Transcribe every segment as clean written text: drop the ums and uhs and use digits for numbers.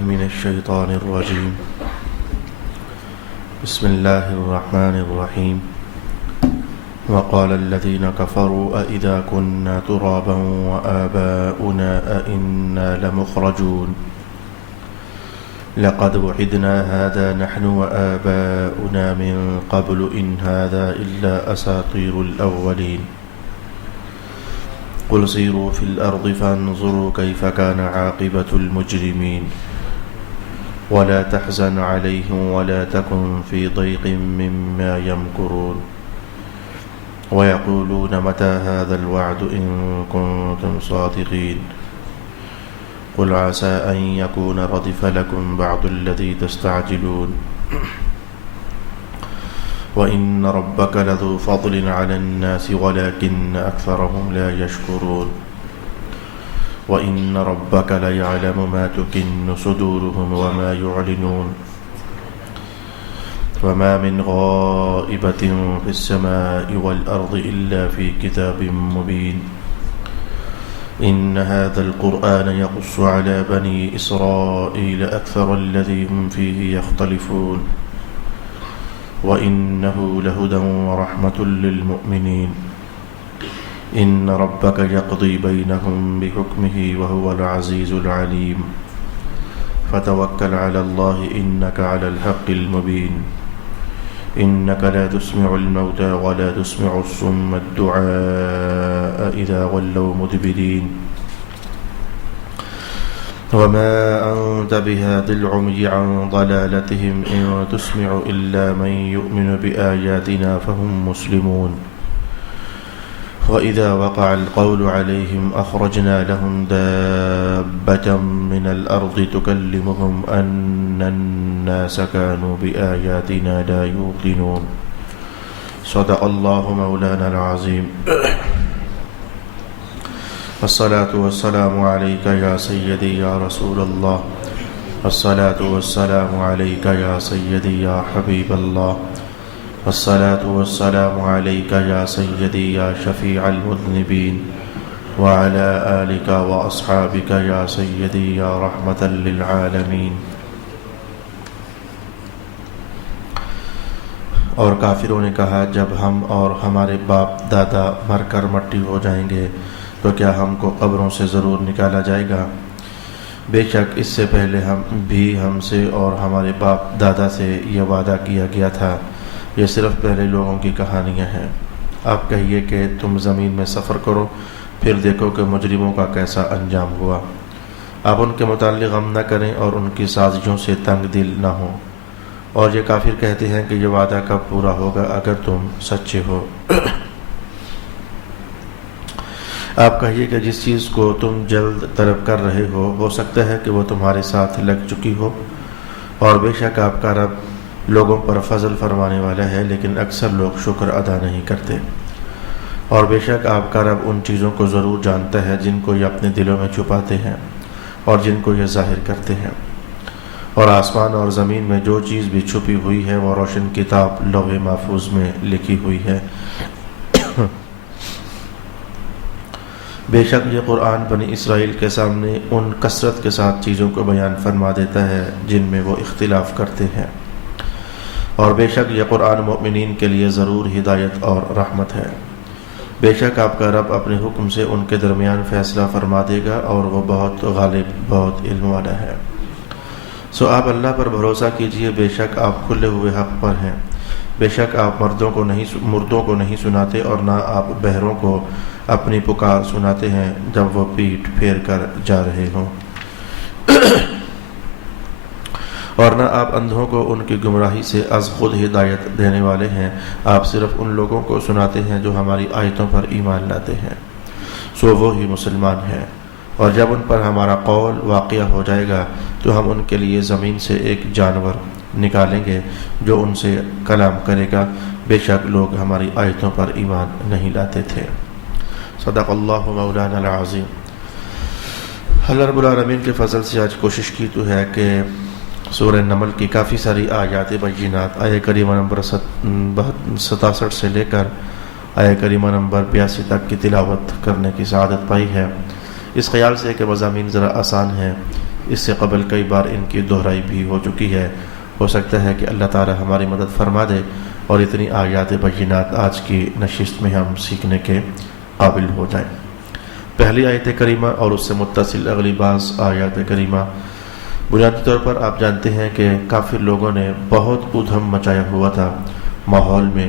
من الشيطان الرجيم بسم الله الرحمن الرحيم وقال الذين كفروا أئذا كنا ترابا وآباؤنا أئنا لمخرجون لقد وعدنا هذا نحن وآباؤنا من قبل إن هذا إلا أساطير الأولين قل سيروا في الأرض فانظروا كيف كان عاقبة المجرمين ولا تحزن عليهم ولا تكن في ضيق مما يمكرون ويقولون متى هذا الوعد إن كنتم صادقين قل عسى أن يكون ردف لكم بعض الذي تستعجلون وإن ربك لذو فضل على الناس ولكن أكثرهم لا يشكرون وإن ربك ليعلم ما تكن صدورهم وما يعلنون وما من غائبة في السماء والأرض إلا في كتاب مبين إن هذا القرآن يقص على بني إسرائيل أكثر الذي هم فيه يختلفون وإنه لهدى ورحمة للمؤمنين إن ربك يقضي بينهم بحكمه وهو العزيز العليم فتوكل على الله إنك على الحق المبين إنك لا تسمع الموتى ولا تسمع الصم الدعاء إذا ولوا مدبرين وما أنت بهاد العمي عن ضلالتهم إن تسمع إلا من يؤمن بآياتنا فهم مسلمون وإذا وقع القول عليهم أخرجنا لهم دابة من الأرض تكلمهم أن الناس كانوا بآياتنا لا يوقنون صدق الله مولانا العظيم الصلاة والسلام عليك يا سيدي يا رسول الله الصلاة والسلام عليك يا سيدي يا حبيب الله الصلاة والسلام عليك يا سيدي يا شفيع المذنبين وعلى آلك وأصحابك يا سيدي يا رحمة للعالمين. اور کافروں نے کہا جب ہم اور ہمارے باپ دادا مر کر مٹی ہو جائیں گے تو کیا ہم کو قبروں سے ضرور نکالا جائے گا؟ بے شک اس سے پہلے ہم سے اور ہمارے باپ دادا سے یہ وعدہ کیا گیا تھا. یہ صرف پہلے لوگوں کی کہانیاں ہیں. آپ کہیے کہ تم زمین میں سفر کرو پھر دیکھو کہ مجرموں کا کیسا انجام ہوا. آپ ان کے متعلق غم نہ کریں اور ان کی سازشوں سے تنگ دل نہ ہوں. اور یہ کافر کہتے ہیں کہ یہ وعدہ کب پورا ہوگا اگر تم سچے ہو. آپ کہیے کہ جس چیز کو تم جلد طلب کر رہے ہو سکتا ہے کہ وہ تمہارے ساتھ لگ چکی ہو. اور بے شک آپ کا رب لوگوں پر فضل فرمانے والا ہے لیکن اکثر لوگ شکر ادا نہیں کرتے. اور بے شک آپ کا رب ان چیزوں کو ضرور جانتا ہے جن کو یہ اپنے دلوں میں چھپاتے ہیں اور جن کو یہ ظاہر کرتے ہیں. اور آسمان اور زمین میں جو چیز بھی چھپی ہوئی ہے وہ روشن کتاب لوح محفوظ میں لکھی ہوئی ہے. بے شک یہ قرآن بنی اسرائیل کے سامنے ان کثرت کے ساتھ چیزوں کو بیان فرما دیتا ہے جن میں وہ اختلاف کرتے ہیں. اور بے شک یہ قرآن مؤمنین کے لیے ضرور ہدایت اور رحمت ہے. بے شک آپ کا رب اپنے حکم سے ان کے درمیان فیصلہ فرما دے گا اور وہ بہت غالب بہت علم والا ہے. سو آپ اللہ پر بھروسہ کیجئے. بے شک آپ کھلے ہوئے حق پر ہیں. بے شک آپ مردوں کو نہیں سناتے اور نہ آپ بہروں کو اپنی پکار سناتے ہیں جب وہ پیٹ پھیر کر جا رہے ہوں. اور نہ آپ اندھوں کو ان کی گمراہی سے از خود ہدایت دینے والے ہیں. آپ صرف ان لوگوں کو سناتے ہیں جو ہماری آیتوں پر ایمان لاتے ہیں. سو وہ ہی مسلمان ہیں. اور جب ان پر ہمارا قول واقعہ ہو جائے گا تو ہم ان کے لیے زمین سے ایک جانور نکالیں گے جو ان سے کلام کرے گا. بے شک لوگ ہماری آیتوں پر ایمان نہیں لاتے تھے. صدق اللہ مولانا العظیم. اللہ رب العالمین کے فضل سے آج کوشش کی تو ہے کہ سورہ نمل کی کافی ساری آیات بینات آیہ کریمہ نمبر 67 سے لے کر آیہ کریمہ نمبر 82 تک کی تلاوت کرنے کی سعادت پائی ہے. اس خیال سے کہ مضامین ذرا آسان ہیں اس سے قبل کئی بار ان کی دہرائی بھی ہو چکی ہے۔ ہو سکتا ہے کہ اللہ تعالی ہماری مدد فرما دے اور اتنی آیات بینات آج کی نشست میں ہم سیکھنے کے قابل ہو جائیں۔ پہلی آیت کریمہ اور اس سے متصل اگلی بعض آیات کریمہ، بنیادی طور پر آپ جانتے ہیں کہ کافر لوگوں نے بہت ادھم مچایا ہوا تھا ماحول میں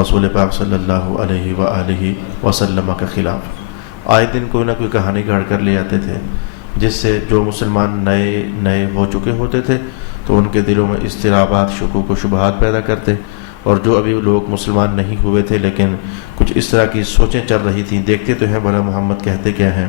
رسول پاک صلی اللہ علیہ وآلہ وسلم کے خلاف۔ آئے دن کوئی نہ کوئی کہانی گھڑ کر لے آتے تھے، جس سے جو مسلمان نئے ہو چکے ہوتے تھے تو ان کے دلوں میں اضطرابات، شکوک و شبہات پیدا کرتے، اور جو ابھی لوگ مسلمان نہیں ہوئے تھے لیکن کچھ اس طرح کی سوچیں چل رہی تھیں، دیکھتے تو ہیں بھلا محمد کہتے کیا ہیں،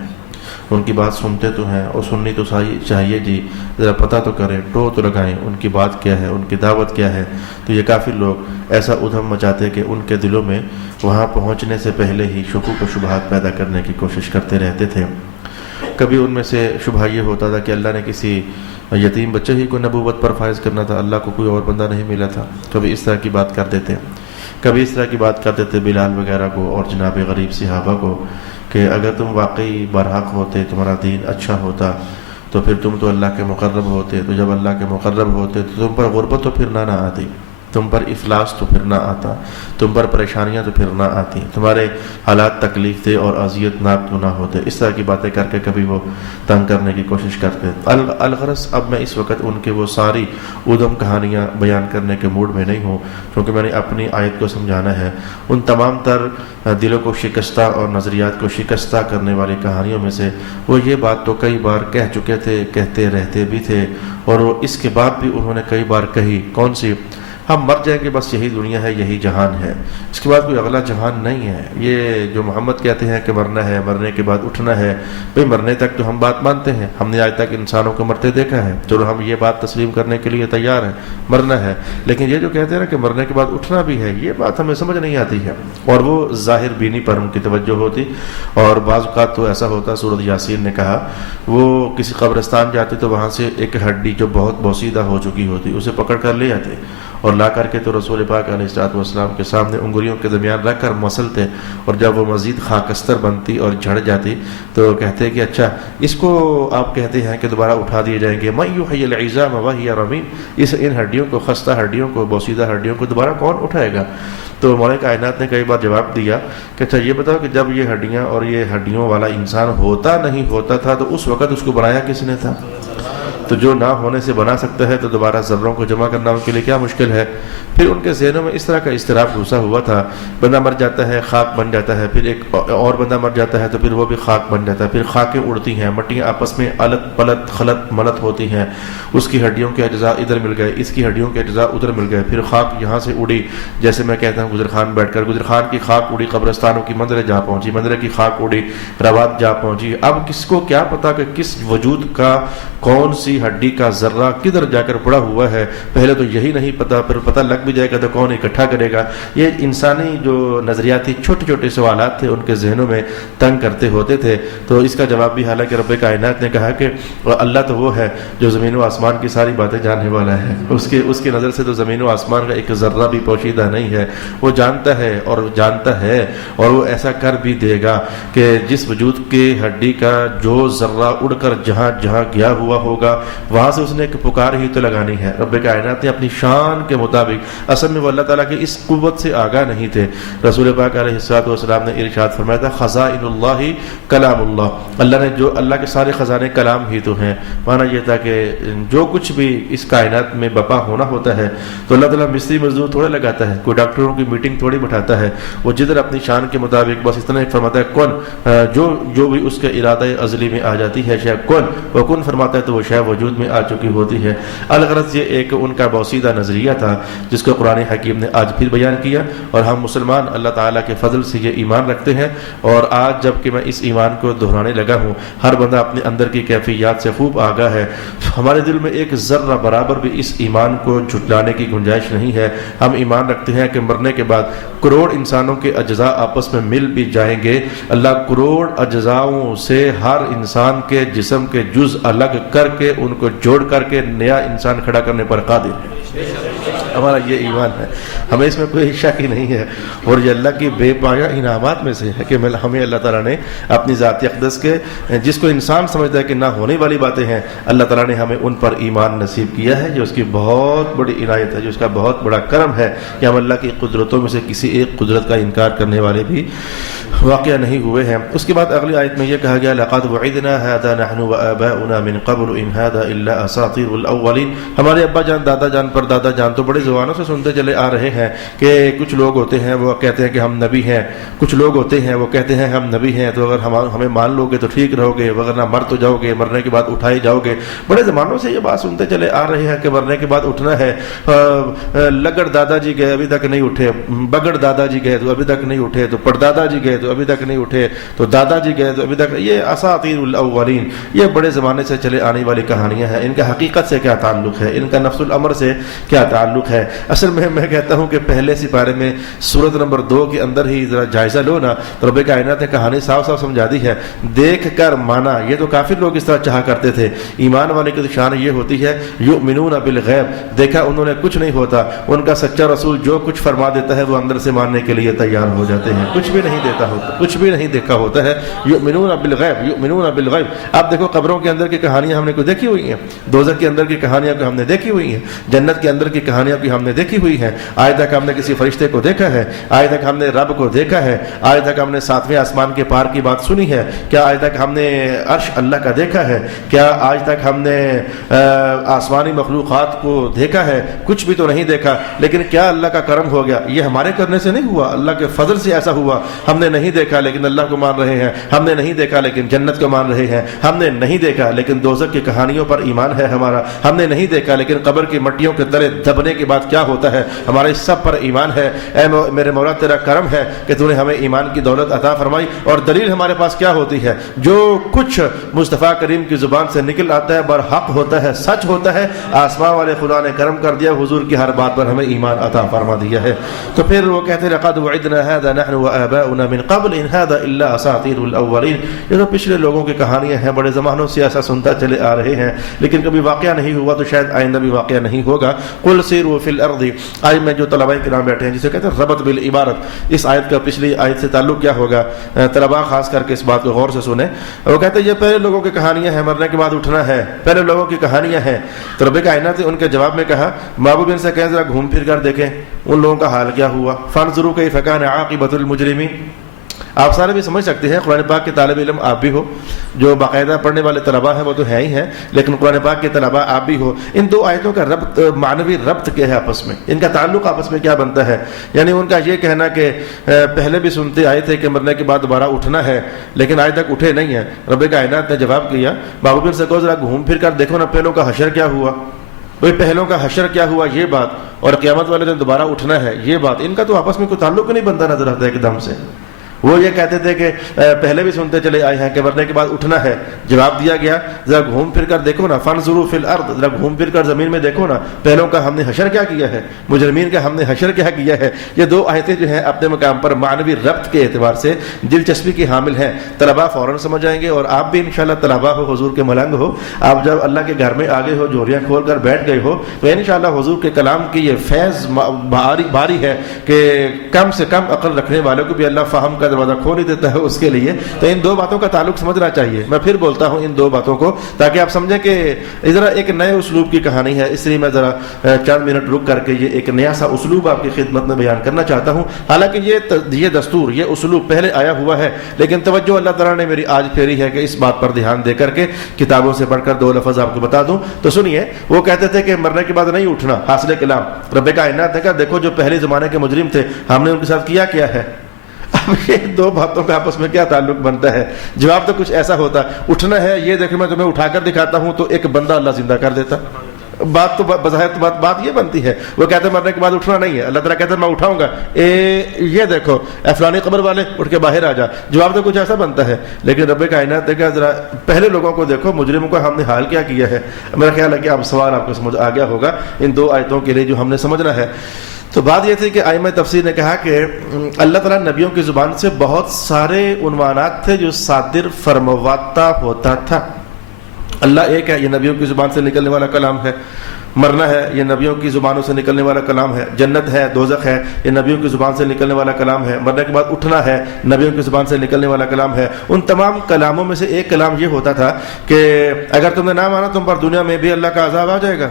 ان کی بات سنتے تو ہیں، اور سننی تو چاہیے جی، ذرا پتہ تو کریں، ٹو تو لگائیں ان کی بات کیا ہے، ان کی دعوت کیا ہے۔ تو یہ کافر لوگ ایسا ادھم مچاتے کہ ان کے دلوں میں وہاں پہنچنے سے پہلے ہی شکوک و شبہات پیدا کرنے کی کوشش کرتے رہتے تھے۔ کبھی ان میں سے شبہ یہ ہوتا تھا کہ اللہ نے کسی یتیم بچے ہی کو نبوت پر فائز کرنا تھا، اللہ کو کوئی اور بندہ نہیں ملا تھا، کبھی اس طرح کی بات کر دیتے، کبھی اس طرح کی بات کر دیتے بلال وغیرہ کو اور جناب غریب صحابہ کو کہ اگر تم واقعی برحق ہوتے، تمہارا دین اچھا ہوتا تو پھر تم تو اللہ کے مقرب ہوتے، تو جب اللہ کے مقرب ہوتے تو تم پر غربت تو پھر نہ آتی، تم پر افلاس تو پھر نہ آتا، تم پر پریشانیاں تو پھر نہ آتی، تمہارے حالات تکلیف دہ اور اذیت ناک تو نہ ہوتے۔ اس طرح کی باتیں کر کے کبھی وہ تنگ کرنے کی کوشش کرتے۔ الغرض اب میں اس وقت ان کے وہ ساری ادھم کہانیاں بیان کرنے کے موڈ میں نہیں ہوں، کیونکہ میں نے اپنی آیت کو سمجھانا ہے۔ ان تمام تر دلوں کو شکستہ اور نظریات کو شکستہ کرنے والی کہانیوں میں سے وہ یہ بات تو کئی بار کہہ چکے تھے، کہتے رہتے بھی تھے، اور وہ اس کے بعد بھی انہوں نے کئی بار کہی، کون سی؟ ہم مر جائیں گے، بس یہی دنیا ہے، یہی جہان ہے، اس کے بعد کوئی اگلا جہان نہیں ہے۔ یہ جو محمد کہتے ہیں کہ مرنا ہے، مرنے کے بعد اٹھنا ہے، بھئی مرنے تک تو ہم بات مانتے ہیں، ہم نے آج تک انسانوں کو مرتے دیکھا ہے، چلو ہم یہ بات تسلیم کرنے کے لیے تیار ہیں، مرنا ہے، لیکن یہ جو کہتے ہیں نا کہ مرنے کے بعد اٹھنا بھی ہے، یہ بات ہمیں سمجھ نہیں آتی ہے، اور وہ ظاہر بینی پر ان کی توجہ ہوتی۔ اور بعض اوقات تو ایسا ہوتا، سورۃ یاسین نے کہا، وہ کسی قبرستان جاتے تو وہاں سے ایک ہڈی جو بہت بوسیدہ ہو چکی ہوتی اسے پکڑ کر لے آتے اور لا کر کے تو رسول پاک علیہ الصلوۃ والسلام کے سامنے انگلیوں کے درمیان رکھ کر مسلتے، اور جب وہ مزید خاکستر بنتی اور جھڑ جاتی تو کہتے کہ اچھا اس کو آپ کہتے ہیں کہ دوبارہ اٹھا دیے جائیں گے، من یحیی العظام وہی رمیم، ان ہڈیوں کو، خستہ ہڈیوں کو، بوسیدہ ہڈیوں کو دوبارہ کون اٹھائے گا؟ تو مولا کائنات نے کئی بار جواب دیا کہ اچھا یہ بتاؤ کہ جب یہ ہڈیاں اور یہ ہڈیوں والا انسان ہوتا نہیں ہوتا تھا تو اس وقت اس کو بنایا کس نے تھا؟ تو جو نہ ہونے سے بنا سکتا ہے تو دوبارہ ذروں کو جمع کرنا ان کے لیے کیا مشکل ہے؟ پھر ان کے ذہنوں میں اس طرح کا اضطراب گھسا ہوا تھا، بندہ مر جاتا ہے خاک بن جاتا ہے، پھر ایک اور بندہ مر جاتا ہے تو پھر وہ بھی خاک بن جاتا ہے، پھر خاکیں اڑتی ہیں، مٹیاں آپس میں الٹ پلٹ خلط ملت ہوتی ہیں، اس کی ہڈیوں کے اجزاء ادھر مل گئے، اس کی ہڈیوں کے اجزاء ادھر مل گئے، پھر خاک یہاں سے اڑی، جیسے میں کہتا ہوں گجر خان بیٹھ کر، گجر خان کی خاک اڑی قبرستانوں کی مندریں جا پہنچی، مندرے کی خاک اڑی روات جا پہنچی۔ اب کس کو کیا پتا کہ کس وجود کا کون سی ہڈی کا ذرہ کدھر جا کر پڑا ہوا ہے، پہلے تو یہی نہیں پتا، پھر پتہ لگ بھی جائے گا تو کون اکٹھا کرے گا۔ یہ انسانی جو نظریاتی چھوٹے چھوٹے سوالات تھے ان کے ذہنوں میں تنگ کرتے ہوتے تھے۔ تو اس کا جواب بھی حالانکہ رب کائنات نے کہا کہ اللہ تو وہ ہے جو زمین و آسمان کی ساری باتیں جاننے والا ہے، اس کی نظر سے تو زمین و آسمان کا ایک ذرہ بھی پوشیدہ نہیں ہے، وہ جانتا ہے اور وہ ایسا کر بھی دے گا کہ جس وجود کے ہڈی کا جو ذرہ اڑ کر جہاں جہاں گیا ہوا ہوگا وہاں سے اس نے ایک پکار ہی تو لگانی ہے۔ رب کائنات نے اپنی شان کے مطابق، اصل میں وہ اللہ تعالیٰ کی اس قوت سے آگاہ نہیں تھے۔ رسول پاک علیہ الصلوۃ والسلام نے ارشاد فرمایا تھا، خزائن اللہ کلام اللہ، اللہ نے جو اللہ کے سارے خزانے کلام ہی تو ہیں۔ مانا یہ تھا کہ جو کچھ بھی اس کائنات میں بپا ہونا ہوتا ہے تو اللہ تعالیٰ مستری مزدور تھوڑے لگاتا ہے، کوئی ڈاکٹروں کی میٹنگ تھوڑی بٹھاتا ہے، وہ جدھر اپنی شان کے مطابق بس اتنا ہی فرماتا ہے کن، جو بھی اس کے ارادہ ازلی میں آ جاتی ہے شے کن، وہ کن فرماتا ہے تو وہ شے وجود میں آ چکی ہوتی ہے۔ الغرض یہ ایک ان کا بوسیدہ نظریہ تھا جس کو قرآن حکیم نے آج پھر بیان کیا، اور ہم مسلمان اللہ تعالیٰ کے فضل سے یہ ایمان رکھتے ہیں، اور آج جب کہ میں اس ایمان کو دہرانے لگا ہوں، ہر بندہ اپنے اندر کی کیفیات سے خوب آگاہ ہے، ہمارے دل میں ایک ذرہ برابر بھی اس ایمان کو جھٹلانے کی گنجائش نہیں ہے۔ ہم ایمان رکھتے ہیں کہ مرنے کے بعد کروڑ انسانوں کے اجزاء آپس میں مل بھی جائیں گے، اللہ کروڑ اجزاؤں سے ہر انسان کے جسم کے جز الگ کر کے ان کو جوڑ کر کے نیا انسان کھڑا کرنے پر قادر ہے. ہمارا یہ ایمان ہے, ہمیں اس میں کوئی شک ہی نہیں ہے. اور یہ اللہ کی بے پایہ انعامات میں سے ہے کہ ہمیں اللہ تعالیٰ نے اپنی ذات اقدس کے, جس کو انسان سمجھتا ہے کہ نہ ہونے والی باتیں ہیں, اللہ تعالیٰ نے ہمیں ان پر ایمان نصیب کیا ہے, جو اس کی بہت بڑی عنایت ہے, جو اس کا بہت بڑا کرم ہے کہ ہم اللہ کی قدرتوں میں سے کسی ایک قدرت کا انکار کرنے والے بھی واقعہ نہیں ہوئے ہیں. اس کے بعد اگلی آیت میں یہ کہا گیا لقد وعدنا هذا نحن وآباؤنا من قبل ان هذا الا اساطير الاولين. ہمارے ابا جان, دادا جان, پر دادا جان تو بڑے زبانوں سے سنتے چلے آ رہے ہیں کہ کچھ لوگ ہوتے ہیں وہ کہتے ہیں کہ ہم نبی ہیں, کچھ لوگ ہوتے ہیں وہ کہتے ہیں ہم نبی ہیں, تو اگر ہمیں مان لو گے تو ٹھیک رہو گے, وغیرہ مر تو جاؤ گے, مرنے کے بعد اٹھائے جاؤ گے. بڑے زمانوں سے یہ بات سنتے چلے آ رہے ہیں کہ مرنے کے بعد اٹھنا ہے. لگڑ دادا جی گئے ابھی تک نہیں اٹھے, بگڑ دادا جی گئے تو ابھی تک نہیں اٹھے, تو پردادا جی گئے تو ابھی تک نہیں اٹھے, تو دادا جی گئے تو ابھی تک. یہ اساطیر الاولین, یہ بڑے زمانے سے چلے آنے والی کہانیاں ہیں. ان کا حقیقت سے کیا تعلق ہے, ان کا نفس الامر سے کیا تعلق ہے؟ اصل میں کہتا ہوں کہ پہلے سپارے میں سورت نمبر 2 کے اندر ہی ذرا جائزہ لو نا, تو رب کائنات نے کہانی صاف صاف سمجھا دی ہے. دیکھ کر مانا, یہ تو کافر لوگ اس طرح چاہا کرتے تھے. ایمان والے کی شان یہ ہوتی ہے یؤمنون بالغیب, دیکھا انہوں نے کچھ نہیں ہوتا, ان کا سچا رسول جو کچھ فرما دیتا ہے وہ اندر سے ماننے کے لیے تیار ہو جاتے ہیں. کچھ بھی نہیں دیتا ہوتا, کچھ بھی نہیں دیکھا ہوتا ہے. یؤمنون بالغیب, یؤمنون بالغیب. آپ دیکھو قبروں کے اندر کی کہانیاں ہم نے کو دیکھی ہوئی ہیں, دوزخ کے اندر کی کہانیاں کو ہم نے دیکھی ہوئی ہیں, جنت کے اندر کی کہانیاں بھی ہم نے دیکھی ہوئی ہیں. آج تک ہم نے کسی فرشتے کو دیکھا ہے, آج تک ہم نے رب کو دیکھا ہے, آج تک ہم نے 7ویں آسمان کے پار کی بات سنی ہے, کیا آج تک ہم نے عرش اللہ کا دیکھا ہے, کیا آج تک ہم نے آسمانی مخلوقات کو دیکھا ہے؟ کچھ بھی تو نہیں دیکھا. لیکن کیا اللہ کا کرم ہو گیا؟ یہ ہمارے کرنے سے نہیں ہوا, اللہ کے فضل سے ایسا ہوا. ہم نے نہیں دیکھا لیکن اللہ کو مان رہے ہیں, ہم نے نہیں دیکھا لیکن جنت کو مان رہے ہیں, ہم نے نہیں دیکھا لیکن دوزخ کی کہانیوں پر ایمان ہے ہمارا, ہم نے نہیں دیکھا لیکن قبر کی مٹیوں کے تلے دبنے کے بعد کیا ہوتا ہے ہمارا اس سب پر ایمان ہے. اے میرے مولا تیرا کرم ہے کہ تو نے ہمیں ایمان کی دولت عطا فرمائی. اور دلیل ہمارے پاس کیا ہوتی ہے؟ جو کچھ مصطفیٰ کریم کی زبان سے نکل آتا ہے برحق ہوتا ہے, سچ ہوتا ہے. آسمان والے خدا نے کرم کر دیا, حضور کی ہر بات پر ہمیں ایمان عطا فرما دیا ہے. تو پھر وہ کہتے ہیں لقد وعدنا هذا نحن وآباؤنا من قبل ان هذا الا اساطير الاولين. یہ تو پچھلے لوگوں کی کہانیاں ہیں, بڑے زمانوں سے ایسا سنتا چلے آ رہے ہیں لیکن کبھی واقعہ نہیں ہوا, تو شاید آئندہ بھی واقعہ نہیں ہوگا. قل سیروا فی الارض. آج میں جو طلباء کرام بیٹھے ہیں جسے کہتے ہیں ربط بالعبارت, اس آیت کا پچھلی آیت سے تعلق کیا ہوگا؟ طلباء خاص کر کے اس بات کو غور سے سنیں. وہ کہتے ہیں یہ پہلے لوگوں کی کہانیاں ہیں, مرنے کے بعد اٹھنا ہے, پہلے لوگوں کی کہانیاں ہیں. تو رب کائنات نے ان کے جواب میں کہا محبوب ان سے کہیں ذرا گھوم پھر کر دیکھیں ان لوگوں کا حال کیا ہوا. فانظروا کیف کان عاقبۃ المجرمین. آپ سارے بھی سمجھ سکتے ہیں, قرآن پاک کے طالب علم آپ بھی ہو, جو باقاعدہ پڑھنے والے طلباء ہیں وہ تو ہے ہی ہیں, لیکن قرآن پاک کے طلباء آپ بھی ہو. ان دو آیتوں کا ربط, معنوی ربط کیا ہے آپس میں, ان کا تعلق آپس میں کیا بنتا ہے؟ یعنی ان کا یہ کہنا کہ پہلے بھی سنتے آئے تھے کہ مرنے کے بعد دوبارہ اٹھنا ہے لیکن آج تک اٹھے نہیں ہیں. رب کائنات نے جواب کیا بابو بن سے کہو ذرا گھوم پھر کر دیکھو نا پہلوں کا حشر کیا ہوا, وہی پہلوں کا حشر کیا ہوا یہ بات, اور قیامت والے دن دوبارہ اٹھنا ہے یہ بات. ان کا تو آپس میں کوئی تعلق نہیں بنتا نظر آتا ایک دم سے. وہ یہ کہتے تھے کہ پہلے بھی سنتے چلے آئے ہیں کہ مرنے کے بعد اٹھنا ہے. جواب دیا گیا ذرا گھوم پھر کر دیکھو نا, فانظروا فی الارض, ذرا گھوم پھر کر زمین میں دیکھو نا پہلوں کا ہم نے حشر کیا کیا ہے, مجرمین کا ہم نے حشر کیا کیا ہے. یہ دو آیتیں جو ہیں اپنے مقام پر معنوی ربط کے اعتبار سے دلچسپی کی حامل ہیں. طلباء فوراً سمجھ جائیں گے, اور آپ بھی انشاءاللہ طلباء ہو, حضور کے ملنگ ہو, آپ جب اللہ کے گھر میں آگے ہو, جوریاں کھول کر بیٹھ گئے ہو, تو انشاءاللہ حضور کے کلام کی یہ فیض باری ہے کہ کم سے کم عقل رکھنے والوں کو بھی اللہ فہم کا دروازہ کھول ہی دیتا ہے اس کے لیے. تو ان دو باتوں کا تعلق سمجھنا چاہیے. میں پھر بولتا ہوں ان دو باتوں کو تاکہ آپ سمجھیں کہ ذرا ایک نئے اسلوب کی کہانی ہے, اس لیے میں ذرا چند منٹ رک کر کے یہ ایک نیا سا اسلوب آپ کی خدمت میں بیان کرنا چاہتا ہوں. حالانکہ یہ دستور, یہ اسلوب پہلے آیا ہوا ہے, لیکن توجہ اللہ تعالیٰ نے میری آج پھیری ہے کہ اس بات پر دھیان دے کر کے کتابوں سے پڑھ کر دو لفظ آپ کو بتا دوں. تو سنیے, وہ کہتے تھے کہ مرنے کے بعد نہیں اٹھنا, حاصل کلام. رب کائنات نے کہا دیکھو جو پہلے زمانے کے مجرم تھے ہم نے ان کے ساتھ کیا ہے. اب یہ دو باتوں کا آپس میں کیا تعلق بنتا ہے؟ جواب تو کچھ ایسا ہوتا, اٹھنا ہے یہ دیکھو میں تمہیں اٹھا کر دکھاتا ہوں تو ایک بندہ اللہ زندہ کر دیتا. بات تو بظاہر بات یہ بنتی ہے. وہ کہتے ہیں مرنے کے بعد اٹھنا نہیں ہے, اللہ تعالیٰ کہتا ہے میں اٹھاؤں گا, یہ دیکھو فلانی قبر والے اٹھ کے باہر آ جا. جواب تو کچھ ایسا بنتا ہے, لیکن رب کائنات دیکھا ذرا پہلے لوگوں کو دیکھو, مجرموں کا ہم نے حال کیا ہے. میرا خیال ہے کہ اب سوال آپ کو سمجھ آ گیا ہوگا ان دو آیتوں کے لیے جو ہم نے سمجھنا ہے. تو بات یہ تھی کہ ائمہ تفسیر نے کہا کہ اللہ تعالیٰ نبیوں کی زبان سے بہت سارے عنوانات تھے جو صادر فرمواتا ہوتا تھا, اللہ ایک ہے، یہ نبیوں کی زبان سے نکلنے والا کلام ہے. مرنا ہے، یہ نبیوں کی زبانوں سے نکلنے والا کلام ہے. جنت ہے، دوزخ ہے، یہ نبیوں کی زبان سے نکلنے والا کلام ہے. مرنے کے بعد اٹھنا ہے، نبیوں کی زبان سے نکلنے والا کلام ہے. ان تمام کلاموں میں سے ایک کلام یہ ہوتا تھا کہ اگر تم نے نہ مانا تم پر دنیا میں بھی اللہ کا عذاب آ جائے گا.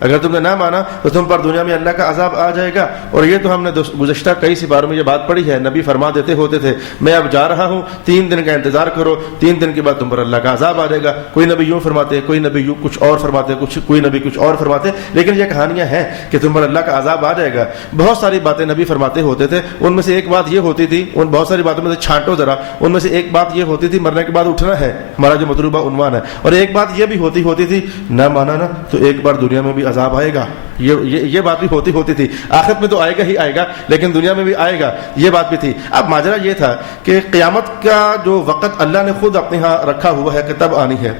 اگر تم نے نہ مانا تو تم پر دنیا میں اللہ کا عذاب آ جائے گا. اور یہ تو ہم نے گزشتہ کئی سی باروں میں یہ بات پڑھی ہے. نبی فرما دیتے ہوتے تھے میں اب جا رہا ہوں، 3 دن کا انتظار کرو، 3 دن کے بعد تم پر اللہ کا عذاب آ جائے گا. کوئی نبی یوں فرماتے، کوئی نبی یوں کچھ اور فرماتے، کوئی نبی کچھ اور فرماتے، لیکن یہ کہانیاں ہیں کہ تم پر اللہ کا عذاب آ جائے گا. بہت ساری باتیں نبی فرماتے ہوتے تھے. ان میں سے ایک بات یہ ہوتی تھی، ان بہت ساری باتوں میں سے چھانٹو ذرا، ان میں سے ایک بات یہ ہوتی تھی مرنے کے بعد اٹھنا ہے، ہمارا جو مطلوبہ عنوان ہے. اور ایک بات یہ بھی ہوتی تھی نہ مانا نا تو ایک بار دنیا میں بھی عذاب آئے گا. یہ بات بھی ہوتی تھی. آخرت میں تو آئے گا ہی آئے گا، لیکن دنیا میں بھی آئے گا، یہ بات بھی تھی. اب ماجرا یہ تھا کہ قیامت کا جو وقت اللہ نے خود اپنے ہاں رکھا ہوا ہے کہ تب آنی ہے،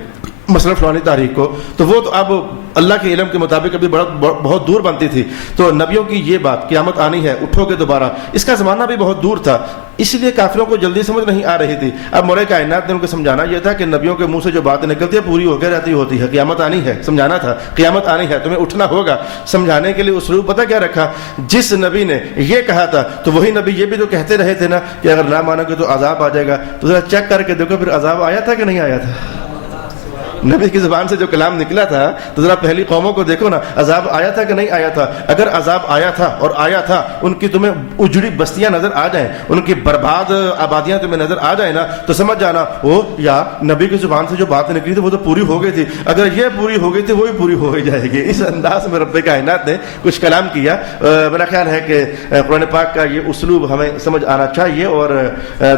مثلا فلانی تاریخ کو، تو وہ تو اب اللہ کے علم کے مطابق ابھی بہت دور بنتی تھی. تو نبیوں کی یہ بات قیامت آنی ہے، اٹھو گے دوبارہ، اس کا زمانہ بھی بہت دور تھا، اس لیے کافروں کو جلدی سمجھ نہیں آ رہی تھی. اب مولا کائنات نے ان کو سمجھانا یہ تھا کہ نبیوں کے منہ سے جو بات نکلتی ہے پوری ہو کے رہتی ہوتی ہے. قیامت آنی ہے، سمجھانا تھا قیامت آنی ہے، تمہیں اٹھنا ہوگا. سمجھانے کے لیے اسلوب پتہ کیا رکھا؟ جس نبی نے یہ کہا تھا تو وہی نبی یہ بھی تو کہتے رہے تھے نا کہ اگر نہ مانو گے تو عذاب آ جائے گا. تو ذرا چیک کر کے دیکھو پھر عذاب آیا تھا کہ نہیں آیا تھا. نبی کی زبان سے جو کلام نکلا تھا تو ذرا پہلی قوموں کو دیکھو نا، عذاب آیا تھا کہ نہیں آیا تھا. اگر عذاب آیا تھا اور آیا تھا، ان کی تمہیں اجڑی بستیاں نظر آ جائیں، ان کی برباد آبادیاں تمہیں نظر آ جائیں نا، تو سمجھ جانا او یار نبی کی زبان سے جو بات نکلی تھی وہ تو پوری ہو گئی تھی. اگر یہ پوری ہو گئی تھی وہ بھی پوری ہو ہی جائے گی. اس انداز میں رب کائنات نے کچھ کلام کیا. میرا خیال ہے کہ قرآن پاک کا یہ اسلوب ہمیں سمجھ آنا چاہیے. اور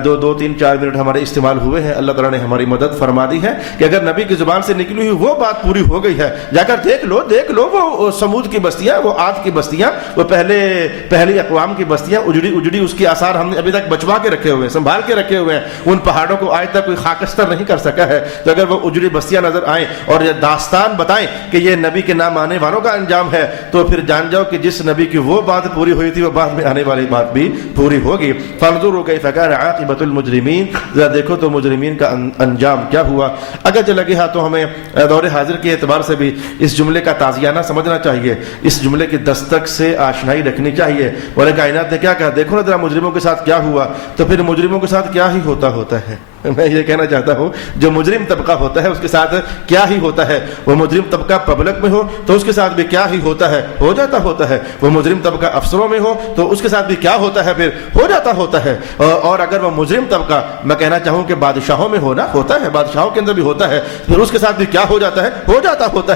2-3-4 منٹ ہمارے استعمال ہوئے ہیں. اللہ تعالیٰ نے ہماری مدد فرما دی ہے کہ اگر نبی کی زبان سے نکلی ہوئی وہ بات پوری ہو گئی ہے، جا کر دیکھ لو وہ سمود کی بستیاں، وہ عاد کی بستیاں، وہ پہلی اقوام کی بستیاں اجڑی اس کی آثار ہم نے ابھی تک بچوا کے رکھے ہوئے ہیں، سنبھال کے رکھے ہوئے ہیں. ان پہاڑوں کو آج تک کوئی خاکستر نہیں کر سکا ہے. تو اگر وہ اجڑی بستیاں نظر آئیں اور یہ داستان بتائیں کہ یہ نبی کے نام آنے والوں کا انجام ہے، تو پھر جان جاؤ کہ جس نبی کی وہ بات پوری ہوئی تھی وہ بعد میں آنے والی بات بھی پوری ہوگی. فانظروا کیف کان عاقبۃ المجرمین، ذرا دیکھو تو مجرمین کا انجام کیا ہوا. اگرچہ لگے ہاں تو ہمیں دور حاضر کے اعتبار سے بھی اس جملے کا تازیانہ سمجھنا چاہیے، اس جملے کی دستک سے آشنائی رکھنی چاہیے. اور کائنات نے کیا کہا؟ دیکھو نا ذرا مجرموں کے ساتھ کیا ہوا. تو پھر مجرموں کے ساتھ کیا ہی ہوتا ہے. میں یہ کہنا چاہتا ہوں جو مجرم طبقہ ہوتا ہے اس کے ساتھ کیا ہی ہوتا ہے. وہ مجرم طبقہ پبلک میں ہو تو اس کے ساتھ بھی کیا ہی ہوتا ہے، ہو جاتا ہے. وہ مجرم طبقہ افسروں میں ہو تو اس کے ساتھ بھی کیا ہوتا ہے، پھر ہو جاتا ہے. اور اگر وہ مجرم طبقہ میں کہنا چاہوں کہ بادشاہوں میں ہونا ہوتا ہے، بادشاہوں کے اندر بھی ہوتا ہے، پھر اس کے ساتھ بھی کیا ہو جاتا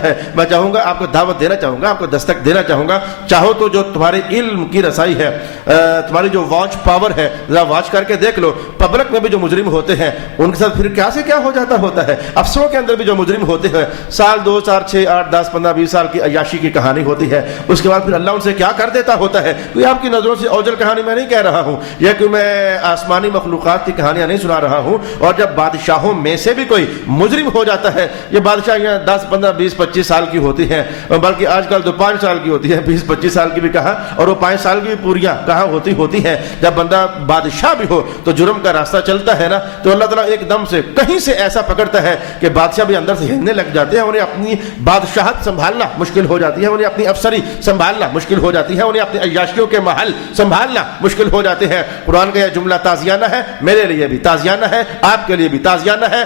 ہے. میں چاہوں گا آپ کو دعوت دینا چاہوں گا، آپ کو دستک دینا چاہوں گا. چاہو تو جو تمہارے علم کی رسائی ہے، تمہاری جو واچ پاور ہے، ذرا واچ کر کے دیکھ لو پبلک میں بھی جو مجرم ہوتے ہیں ان کے ساتھ پھر کیا سے کیا ہو جاتا ہے. افسروں کے اندر بھی جو مجرم ہوتے ہیں، سال 2 4 6 8 10 15 20 سال کی عیاشی کی کہانی ہوتی ہے، اس کے بعد پھر اللہ ان سے کیا کر دیتا ہوتا ہے. کوئی آپ کی نظروں سے اوجل کہانی میں نہیں کہہ رہا ہوں، یہ کہ میں آسمانی مخلوقات کی کہانیاں نہیں سنا رہا ہوں. اور جب بادشاہوں میں سے بھی کوئی مجرم ہو جاتا ہے، یہ بادشاہیاں 10 15 20 25 سال کی ہوتی ہیں، بلکہ آج کل تو 5 سال کی ہوتی ہے، 20 25 سال کی بھی کہاں، اور وہ 5 سال کی بھی پوریاں کہاں ہوتی ہیں. جب بندہ بادشاہ بھی ہو تو جرم کا راستہ چلتا ہے نا، تو اللہ تعالیٰ ایک دم سے کہیں سے ایسا پکڑتا ہے کہ بادشاہ بھی اندر سے ہلنے لگ جاتے ہیں. انہیں اپنی بادشاہت سنبھالنا مشکل ہو جاتی ہے، انہیں اپنی افسری سنبھالنا مشکل ہو جاتی ہے، انہیں اپنی عیاشیوں کے محل سنبھالنا مشکل ہو جاتے ہیں. قرآن کا یہ جملہ تازیانہ ہے، میرے لیے بھی تازیانہ ہے، آپ کے لیے بھی تازیانہ ہے.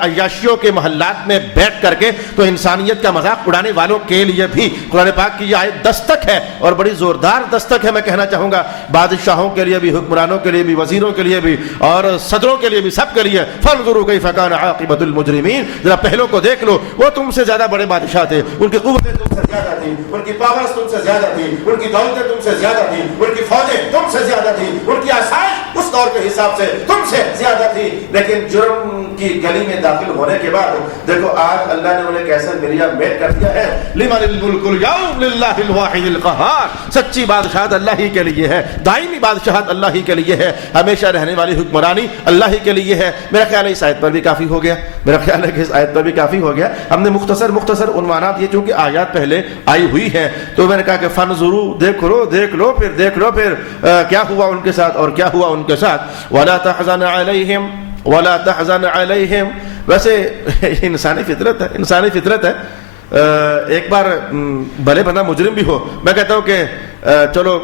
عیاشیوں کے محلات میں بیٹھ کر کے تو انسانیت کا مذاق اڑانے والوں کے لیے بھی قرآن پاک کی یہ آیت دستک ہے، اور بڑی زوردار دستک ہے. میں کہنا چاہوں گا بادشاہوں کے لیے بھی، حکمرانوں کے لیے بھی، وزیروں کے لیے بھی، اور صدروں کے لیے بھی، سب کے لیے. فانظروا کیف کان عاقبۃ المجرمین، ذرا پہلوں کو دیکھ لو. وہ تم سے زیادہ بڑے بادشاہ تھے، ان کی قوتیں تم سے زیادہ تھیں، ان کی پاورز تم سے زیادہ تھیں، ان کی دولتیں تم سے زیادہ تھیں، ان کی فوجیں تم سے زیادہ تھیں، ان کی آسائش اس دور کے حساب سے تم سے زیادہ تھی. لیکن جرم کی گلی میں داخل ہونے کے بعد دیکھو آج اللہ نے انہیں کیسے ملیا میٹ کر دیا ہے. لمن الملک اليوم للہ الواحد القہار، سچی بادشاہت اللہ ہی کے لیے ہے، دائمی بادشاہت اللہ ہی کے لیے ہے، ہمیشہ رہنے والی حکمرانی اللہ ہی کے لیے ہے. میرا خیال ہے اس آیت پر بھی کافی ہو گیا، ہم نے مختصر عنوانات، یہ چونکہ آیات پہلے آئی ہوئی ہیں تو میں نے کہا کہ فانظروا، دیکھ لو پھر کیا ہوا ان کے ساتھ اور کیا ہوا ان کے ساتھ. ولا تحزن علیہم ویسے انسانی فطرت ہے، انسانی فطرت ہے. ایک بار بھلے بندہ مجرم بھی ہو، میں کہتا ہوں کہ چلو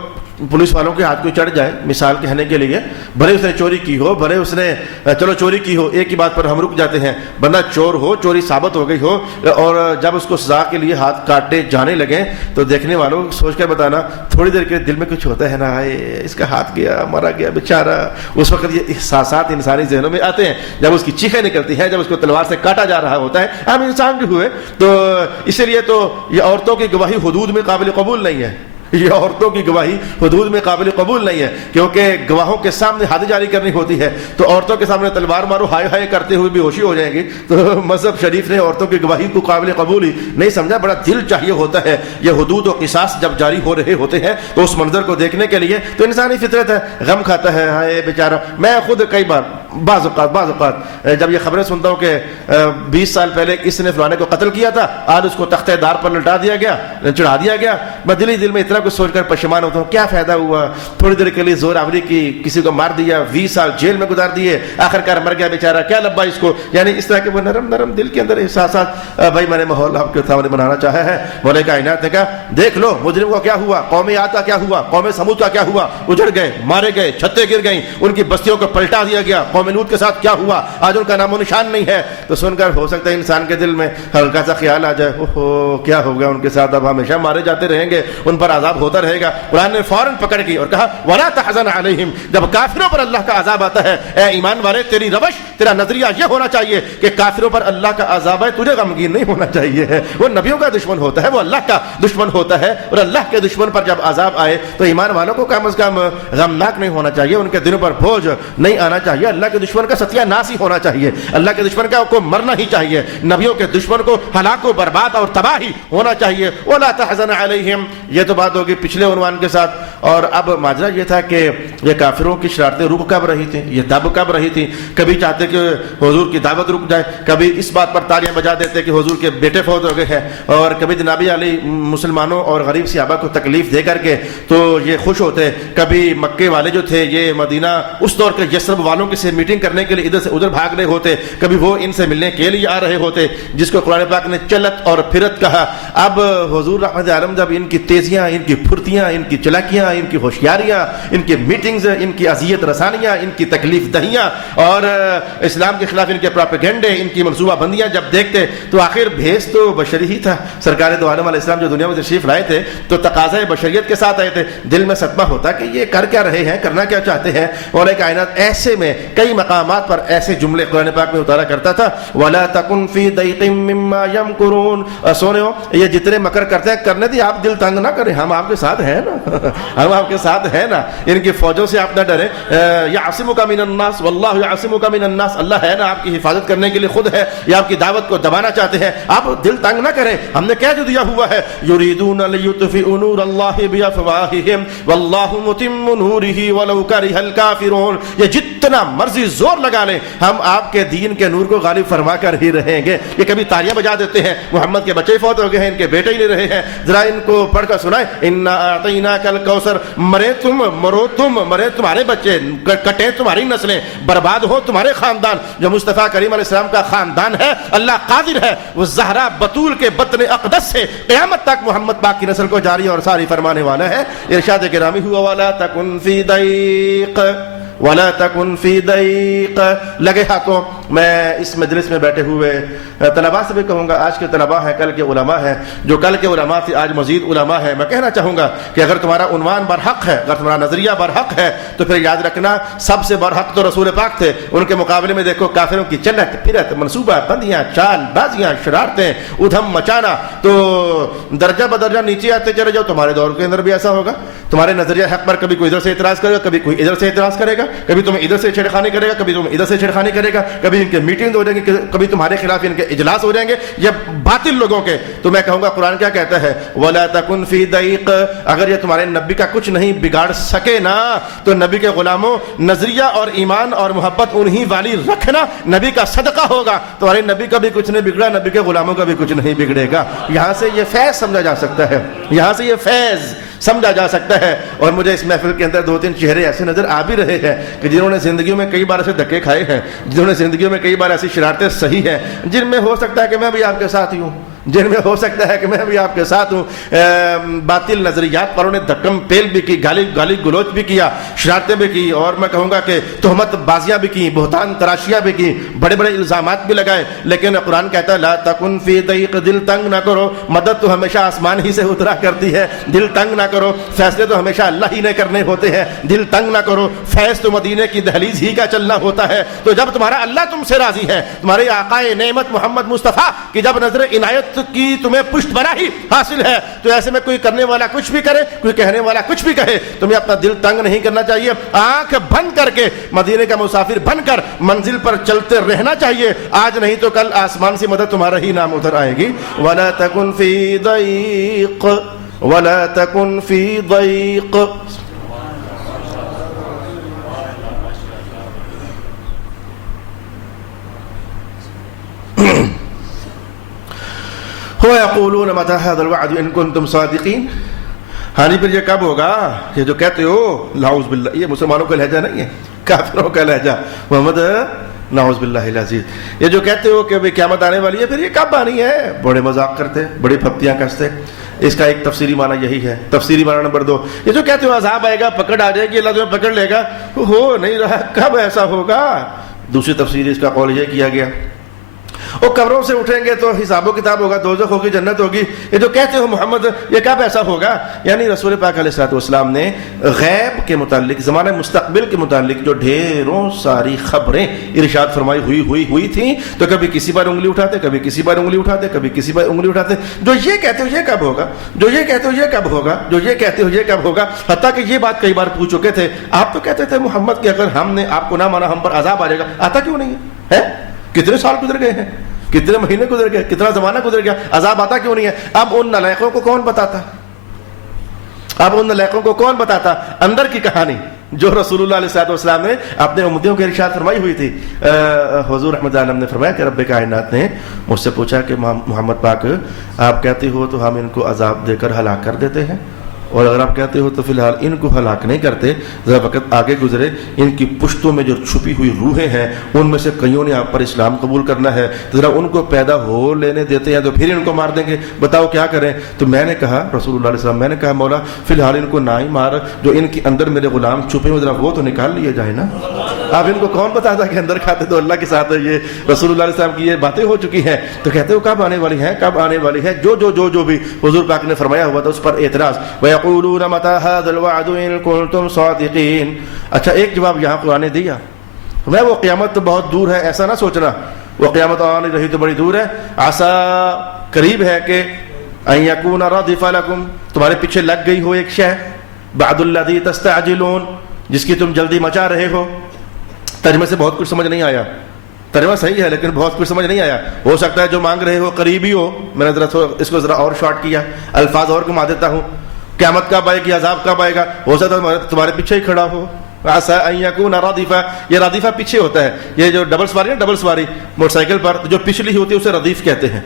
پولیس والوں کے ہاتھ کو چڑھ جائے مثال کہنے کے لیے، بھلے اس نے چوری کی ہو، بھلے اس نے چلو چوری کی ہو، ایک ہی بات پر ہم رک جاتے ہیں، بندہ چور ہو، چوری ثابت ہو گئی ہو، اور جب اس کو سزا کے لیے ہاتھ کاٹے جانے لگیں تو دیکھنے والوں سوچ کر بتانا تھوڑی دیر کے دل میں کچھ ہوتا ہے نا، اس کا ہاتھ گیا، مرا گیا بیچارہ. اس وقت یہ احساسات انسانی ذہنوں میں آتے ہیں جب اس کی چیخیں نکلتی ہیں، جب اس کو تلوار سے کاٹا جا رہا ہوتا ہے. ہم انسان بھی ہوئے تو اسی لیے تو یہ عورتوں کی گواہی حدود میں قابل قبول نہیں ہے، یہ عورتوں کی گواہی حدود میں قابل قبول نہیں ہے، کیونکہ گواہوں کے سامنے حد جاری کرنی ہوتی ہے. تو عورتوں کے سامنے تلوار مارو ہائے ہائے کرتے ہوئے بے ہوشی ہو جائیں گی. تو مذہب شریف نے عورتوں کی گواہی کو قابل قبول ہی نہیں سمجھا. بڑا دل چاہیے ہوتا ہے یہ حدود و قصاص جب جاری ہو رہے ہوتے ہیں تو اس منظر کو دیکھنے کے لیے. تو انسانی فطرت ہے، غم کھاتا ہے، ہائے بیچارہ. میں خود کئی بار بعض اوقات جب یہ خبریں سنتا ہوں کہ 20 سال پہلے اس نے فلانے کو قتل کیا تھا، آج اس کو تختہ دار پر لٹا دیا گیا، چڑھا دیا گیا، میں دل میں اتنا کچھ سوچ کر پشیمان ہوتا ہوں. کیا فائدہ ہوا؟ تھوڑی دیر کے لیے زور آوری کی، کسی کو مار دیا، 20 سال جیل میں گزار دیے، آخر کار مر گیا بیچارہ، کیا لبا اس کو. یعنی اس طرح کے وہ نرم دل کے اندر احساسات. بھائی میں نے ماحول آپ کے سامنے بنانا چاہا ہے. مولا کائنات نے کہا دیکھ لو مجرم کا کیا ہوا، قوم عاد کا کیا ہوا، قوم سمود کا کیا ہوا، اجڑ گئے، مارے گئے، چھتیں گر گئیں، ان کی بستیوں کو پلٹا دیا گیا. قوم لوط کے ساتھ کیا ہوا، آج ان کا نام و نشان نہیں ہے. تو سن کر ہو سکتا ہے انسان کے دل میں ہلکا سا خیال آ جائے، اوہو کیا ہوگا ان کے ساتھ، اب ہمیشہ مارے جاتے رہیں گے، ان پر عذاب ہوتا رہے گا. قرآن نے فوراً پکڑ کی اور کہا وَلَا تَحْزَنْ عَلَيْهِمْ. جب کافروں پر اللہ کا عذاب آتا ہے، اے ایمان والے تیری روش، تیرا نظریہ یہ ہونا چاہیے کہ کافروں پر اللہ کا عذاب ہے، تجھے غمگین نہیں ہونا چاہیے. وہ نبیوں کا دشمن ہوتا ہے، وہ اللہ کا دشمن ہوتا ہے، اور اللہ کے دشمن پر جب عذاب آئے تو ایمان والوں کو کم از کم غمناک نہیں ہونا چاہیے، ان کے دلوں پر بوجھ نہیں آنا چاہیے. اللہ کے دشمن کا ستیہ ناس ہی ہونا چاہیے، اللہ کے دشمن کا کو مرنا ہی چاہیے، نبیوں کے دشمن کو ہلاک و برباد اور تباہی ہونا چاہیے. وَلَا تَحْزَنْ عَلَيْهِمْ. یہ تو بات ہوگی پچھلے عنوان کے ساتھ. اور اب ماجرا یہ تھا کہ یہ کافروں کی شرارتیں رک کب رہی تھیں، یہ دب کب رہی تھیں. کبھی چاہتے کہ حضور کی دعوت رک جائے، کبھی اس بات پر تالیاں بجا دیتے کہ حضور کے بیٹے فوت ہو گئے ہیں، اور کبھی جناب علی مسلمانوں اور غریب صحابہ کو تکلیف دے کر کے تو یہ خوش ہوتے. کبھی مکے والے جو تھے یہ مدینہ اس دور کے یثرب والوں کے سے میٹنگ کرنے کے لیے ادھر سے ادھر بھاگ رہے ہوتے، کبھی وہ ان سے ملنے کے لیے آ رہے ہوتے، جس کو قرآن پاک نے چلت اور پھرت کہا. اب حضور رحمت عالم جب ان کی تیزیاں، ان کی پھرتیاں، ان کی چلاکیاں، ان کی ہوشیاریاں، ان کی میٹنگز، ان کی اذیت رسانیاں، ان کی تکلیف دہیاں اور اسلام کے خلاف ان کے پراپیگنڈے، ان کی منصوبہ بندیاں جب دیکھتے تو آخر بھیس تو بشری ہی تھا. سرکار دو عالم علیہ السلام جو دنیا میں تشریف لائے تھے تو تقاضۂ بشریت کے ساتھ آئے تھے. دل میں صدمہ ہوتا کہ یہ کر کیا رہے ہیں، کرنا کیا چاہتے ہیں. مولا کائنات ایسے میں کئی مقامات پر ایسے جملے قرآن پاک میں اتارا کرتا تھا، وَلَا تَكُنْ فِي ضَيْقٍ مِّمَّا يَمْكُرُونَ. سونے ہو یہ جتنے مکر کرتے ہیں کرنے دی، آپ دل تنگ نہ کریں، ہم آپ کے ساتھ ہیں نا، ہم آپ کے ساتھ ہیں نا. ان کی فوجوں سے آپ نہ ڈریں. يَعْصِمُكَ مِنَ النَّاسِ وَاللَّهُ يَعْصِمُكَ مِنَ النَّاسِ. اللہ ہے نا آپ کی حفاظت کرنے کے لیے خود ہے، یا آپ کی دعوت کو دبانا چاہتے ہیں. آپ دل تنگ نہ کریں، ہم نے کیا جو دیا ہوا ہے. يُرِيدُونَ لِيُطْفِئُوا نُورَ اللَّهِ بِأَفْوَاهِهِمْ وَاللَّهُ مُتِمُّ نُورِهِ وَلَوْ كَرِهَ الْكَافِرُونَ. یہ جتنا مرضی زور لگا لیں ہم آپ کے دین کے نور کو غالب فرما کر ہی رہیں گے. یہ کبھی تالیاں بجا دیتے ہیں، محمد کے بچے فوت ہو گئے ہیں، ان کے بیٹے ہی نہیں رہے ہیں، ذرا ان کو پڑھ کر سنائیں. اِنَّا أَعْطَيْنَاكَ الْكَوْثَرَ. مرے تم، مرو تم، مرے تمہارے بچے، کٹے تمہاری نسلیں، برباد ہو تمہارے خاندان. جو مصطفیٰ کریم علیہ السلام کا خاندان ہے، اللہ قادر ہے وہ زہرا بطول کے بطن اقدس سے قیامت تک محمد پاک کی نسل کو جاری اور ساری فرمانے والا ہے. ارشاد گرامی ہوا وَلَا تَكُنْ فِي ضَيْقٍ وَلَا تَكُنْ فِي ضَيْقٍ. لگے ہاتھوں میں اس مجلس میں بیٹھے ہوئے طلباء سے بھی کہوں گا، آج کے طلباء ہیں کل کے علماء ہیں، جو کل کے علماء تھے آج مزید علماء ہیں. میں کہنا چاہوں گا کہ اگر تمہارا عنوان برحق ہے، اگر تمہارا نظریہ برحق ہے تو پھر یاد رکھنا سب سے برحق تو رسول پاک تھے. ان کے مقابلے میں دیکھو کافروں کی چلت پھرت، منصوبہ بندیاں، چال بازیاں، شرارتیں، ادھم مچانا. تو درجہ بدرجہ نیچے آتے چلے جاؤ. تمہارے دور کے اندر بھی ایسا ہوگا. تمہارے نظریہ حق پر کبھی کوئی ادھر سے اعتراض کرے گا، کبھی کوئی ادھر سے اعتراض کرے گا، کبھی تمہیں ادھر سے چھیڑخانی کرے گا، کبھی تمہیں ادھر سے چھیڑخانی کرے گا، کبھی ان کے میٹنگ ہو جائیں گے، کبھی تمہارے خلاف ان کے اجلاس ہو جائیں گے، یہ باطل لوگوں کے. تو میں کہوں گا قرآن کیا کہتا ہے، وَلَا تَكُنْ فِي ضَيْقٍ. اگر یہ تمہارے نبی کا کچھ نہیں بگاڑ سکے نا تو نبی کے غلاموں نظریہ اور ایمان اور محبت انہی والی رکھنا نبی کا صدقہ ہوگا. تمہارے نبی کا بھی کچھ نہیں بگڑا، نبی کے غلاموں کا بھی کچھ نہیں بگڑے گا. یہاں سے یہ فیض سمجھا جا سکتا ہے، یہاں سے یہ فیض سمجھا جا سکتا ہے۔ اور مجھے اس محفل کے اندر 2-3 چہرے ایسے نظر آ بھی رہے ہیں کہ جنہوں نے زندگیوں میں کئی بار ایسے دھکے کھائے ہیں، جنہوں نے زندگیوں میں کئی بار ایسی شرارتیں سہی ہیں، جن میں ہو سکتا ہے کہ میں بھی آپ کے ساتھ ہی ہوں، جن میں ہو سکتا ہے کہ میں بھی آپ کے ساتھ ہوں۔ باطل نظریات والوں نے دھکم پیل بھی کی، گالی گلوچ بھی کیا، شرارتیں بھی کی، اور میں کہوں گا کہ تہمت بازیاں بھی کی، بہتان تراشیاں بھی کی، بڑے بڑے الزامات بھی لگائے، لیکن قرآن کہتا ہے لا تکن فی ضیق، دل تنگ نہ کرو، مدد تو ہمیشہ آسمان ہی سے اترا کرتی ہے، دل تنگ نہ کرو، فیصلے تو ہمیشہ اللہ ہی نے کرنے ہوتے ہیں، دل تنگ نہ کرو، فیض تو مدینے کی دہلیز ہی کا چلنا ہوتا ہے۔ تو جب تمہارا اللہ تم سے راضی ہے، تمہارے آقا نعمت محمد مصطفیٰ کی جب نظر عنایت کی تمہیں پشت بنا ہی حاصل ہے، تو ایسے میں کوئی کرنے والا کچھ بھی کرے، کوئی کہنے والا کچھ بھی کہے، تمہیں اپنا دل تنگ نہیں کرنا چاہیے، آنکھ بند کر کے مدینے کا مسافر بن کر منزل پر چلتے رہنا چاہیے، آج نہیں تو کل آسمان سے مدد تمہارا ہی نام اتر آئے گی۔ وَلَا تَكُنْ فِي ضَيْقٍ وَلَا تَكُنْ فِي ضَيْقٍ۔ وَيَقُولُونَ مَتَى هَذَا الْوَعْدُ إِن كُنتُمْ صَادِقِينَ۔ ہاں جی، پھر یہ کب ہوگا؟ یہ جو کہتے ہو نعوذ باللہ، یہ مسلمانوں کا لہجہ نہیں ہے، کافروں کا لہجہ، محمد نعوذ باللہ العزیز، یہ جو کہتے ہو کہ ابھی قیامت آنے والی ہے، پھر یہ کب آنی ہے؟ بڑے مذاق کرتے، بڑی پھپتیاں کستے۔ اس کا ایک تفسیری معنی یہی ہے۔ تفسیری معنی نمبر 2، یہ جو کہتے ہو عذاب آئے گا، پکڑ آ جائے گی، اللہ تمہیں پکڑ لے گا، ہو نہیں رہا، کب ایسا ہوگا؟ دوسری تفسیر اس کا قول یہ کیا گیا، وہ قبروں سے اٹھیں گے تو حساب و کتاب ہوگا، دوزخ ہوگی، جنت ہوگی، یہ جو کہتے ہو محمد یہ کب ایسا ہوگا؟ یعنی رسول پاک علیہ الصلوۃ والسلام نے غیب کے متعلق، زمانہ مستقبل کے متعلق جو ڈھیروں ساری خبریں ارشاد فرمائی ہوئی تھیں، تو کبھی کسی پر انگلی اٹھاتے، کبھی کسی پر انگلی اٹھاتے، کبھی کسی پر انگلی اٹھاتے، جو یہ کہتے ہو یہ کب ہوگا، جو یہ کہتے ہو یہ کب ہوگا، جو یہ کہتے ہو یہ کب ہوگا، حتیٰ کہ یہ بات کئی بار پوچھ چکے تھے۔ آپ تو کہتے تھے محمد کہ اگر ہم نے آپ کو نہ مانا ہم پر عذاب آ جائے گا، آتا کیوں نہیں ہے؟ کتنے سال گزر گئے ہیں، کتنے مہینے گزر گئے، کتنا زمانہ گزر گیا، عذاب آتا کیوں نہیں ہے؟ اب ان نالائقوں کو کون بتاتا، اب ان نالائقوں کو کون بتاتا اندر کی کہانی جو رسول اللہ علیہ الصلوۃ والسلام نے اپنے امتیوں کے ارشاد فرمائی ہوئی تھی۔ حضور رحمۃ اللہ علیہ نے فرمایا کہ رب کائنات نے مجھ سے پوچھا کہ محمد پاک آپ کہتے ہو تو ہم ان کو عذاب دے کر ہلاک کر دیتے ہیں، اور اگر آپ کہتے ہو تو فی الحال ان کو ہلاک نہیں کرتے، ذرا وقت آگے گزرے، ان کی پشتوں میں جو چھپی ہوئی روحیں ہیں ان میں سے کئیوں نے آپ پر اسلام قبول کرنا ہے، ذرا ان کو پیدا ہو لینے دیتے ہیں تو پھر ان کو مار دیں گے، بتاؤ کیا کریں؟ تو میں نے کہا، رسول اللہ علیہ وسلم میں نے کہا مولا فی الحال ان کو نہ ہی مار، جو ان کے اندر میرے غلام چھپے ہوئے ذرا وہ تو نکال لیے جائے نا۔ آپ ان کو کون بتاتا کہ اندر کھاتے تو اللہ کے ساتھ ہے، یہ رسول اللہ علیہ وسلم کی یہ باتیں ہو چکی ہیں، تو کہتے ہو کب آنے والی ہیں، کب آنے والی ہے؟ جو بھی حضور پاک نے فرمایا ہوا تھا اس پر اعتراض، وَيَقُولُونَ مَتَى هَذَا الْوَعْدُ إِن كُنتُمْ صَادِقِينَ۔ اچھا ایک جواب یہاں قرآن نے دیا، میں وہ قیامت تو بہت دور ہے ایسا نہ سوچنا، وہ قیامت آنے رہی تو بڑی دور ہے، عسیٰ قریب ہے کہ ان یکون ردف لکم، تمہارے پیچھے لگ گئی ہو ایک شے، بعد الذی تستعجلون، جس کی تم جلدی مچا رہے ہو۔ ترجمے سے بہت کچھ سمجھ نہیں آیا، ترجمہ صحیح ہے لیکن بہت کچھ سمجھ نہیں آیا، ہو سکتا ہے جو مانگ رہے ہو قریب ہی ہو۔ میں نے اس کو ذرا اور شارٹ کیا، الفاظ اور گھما دیتا ہوں، قیامت کب آئے گی، عذاب کب آئے گا، ہو سکتا ہے تمہارے پیچھے ہی کھڑا ہو۔ عسیٰ ان یکون ردیفا، یہ ردیفہ پیچھے ہوتا ہے، یہ جو ڈبل سواری ہے، ڈبل سواری موٹر سائیکل پر جو پچھلی ہوتی ہے اسے ردیف کہتے ہیں،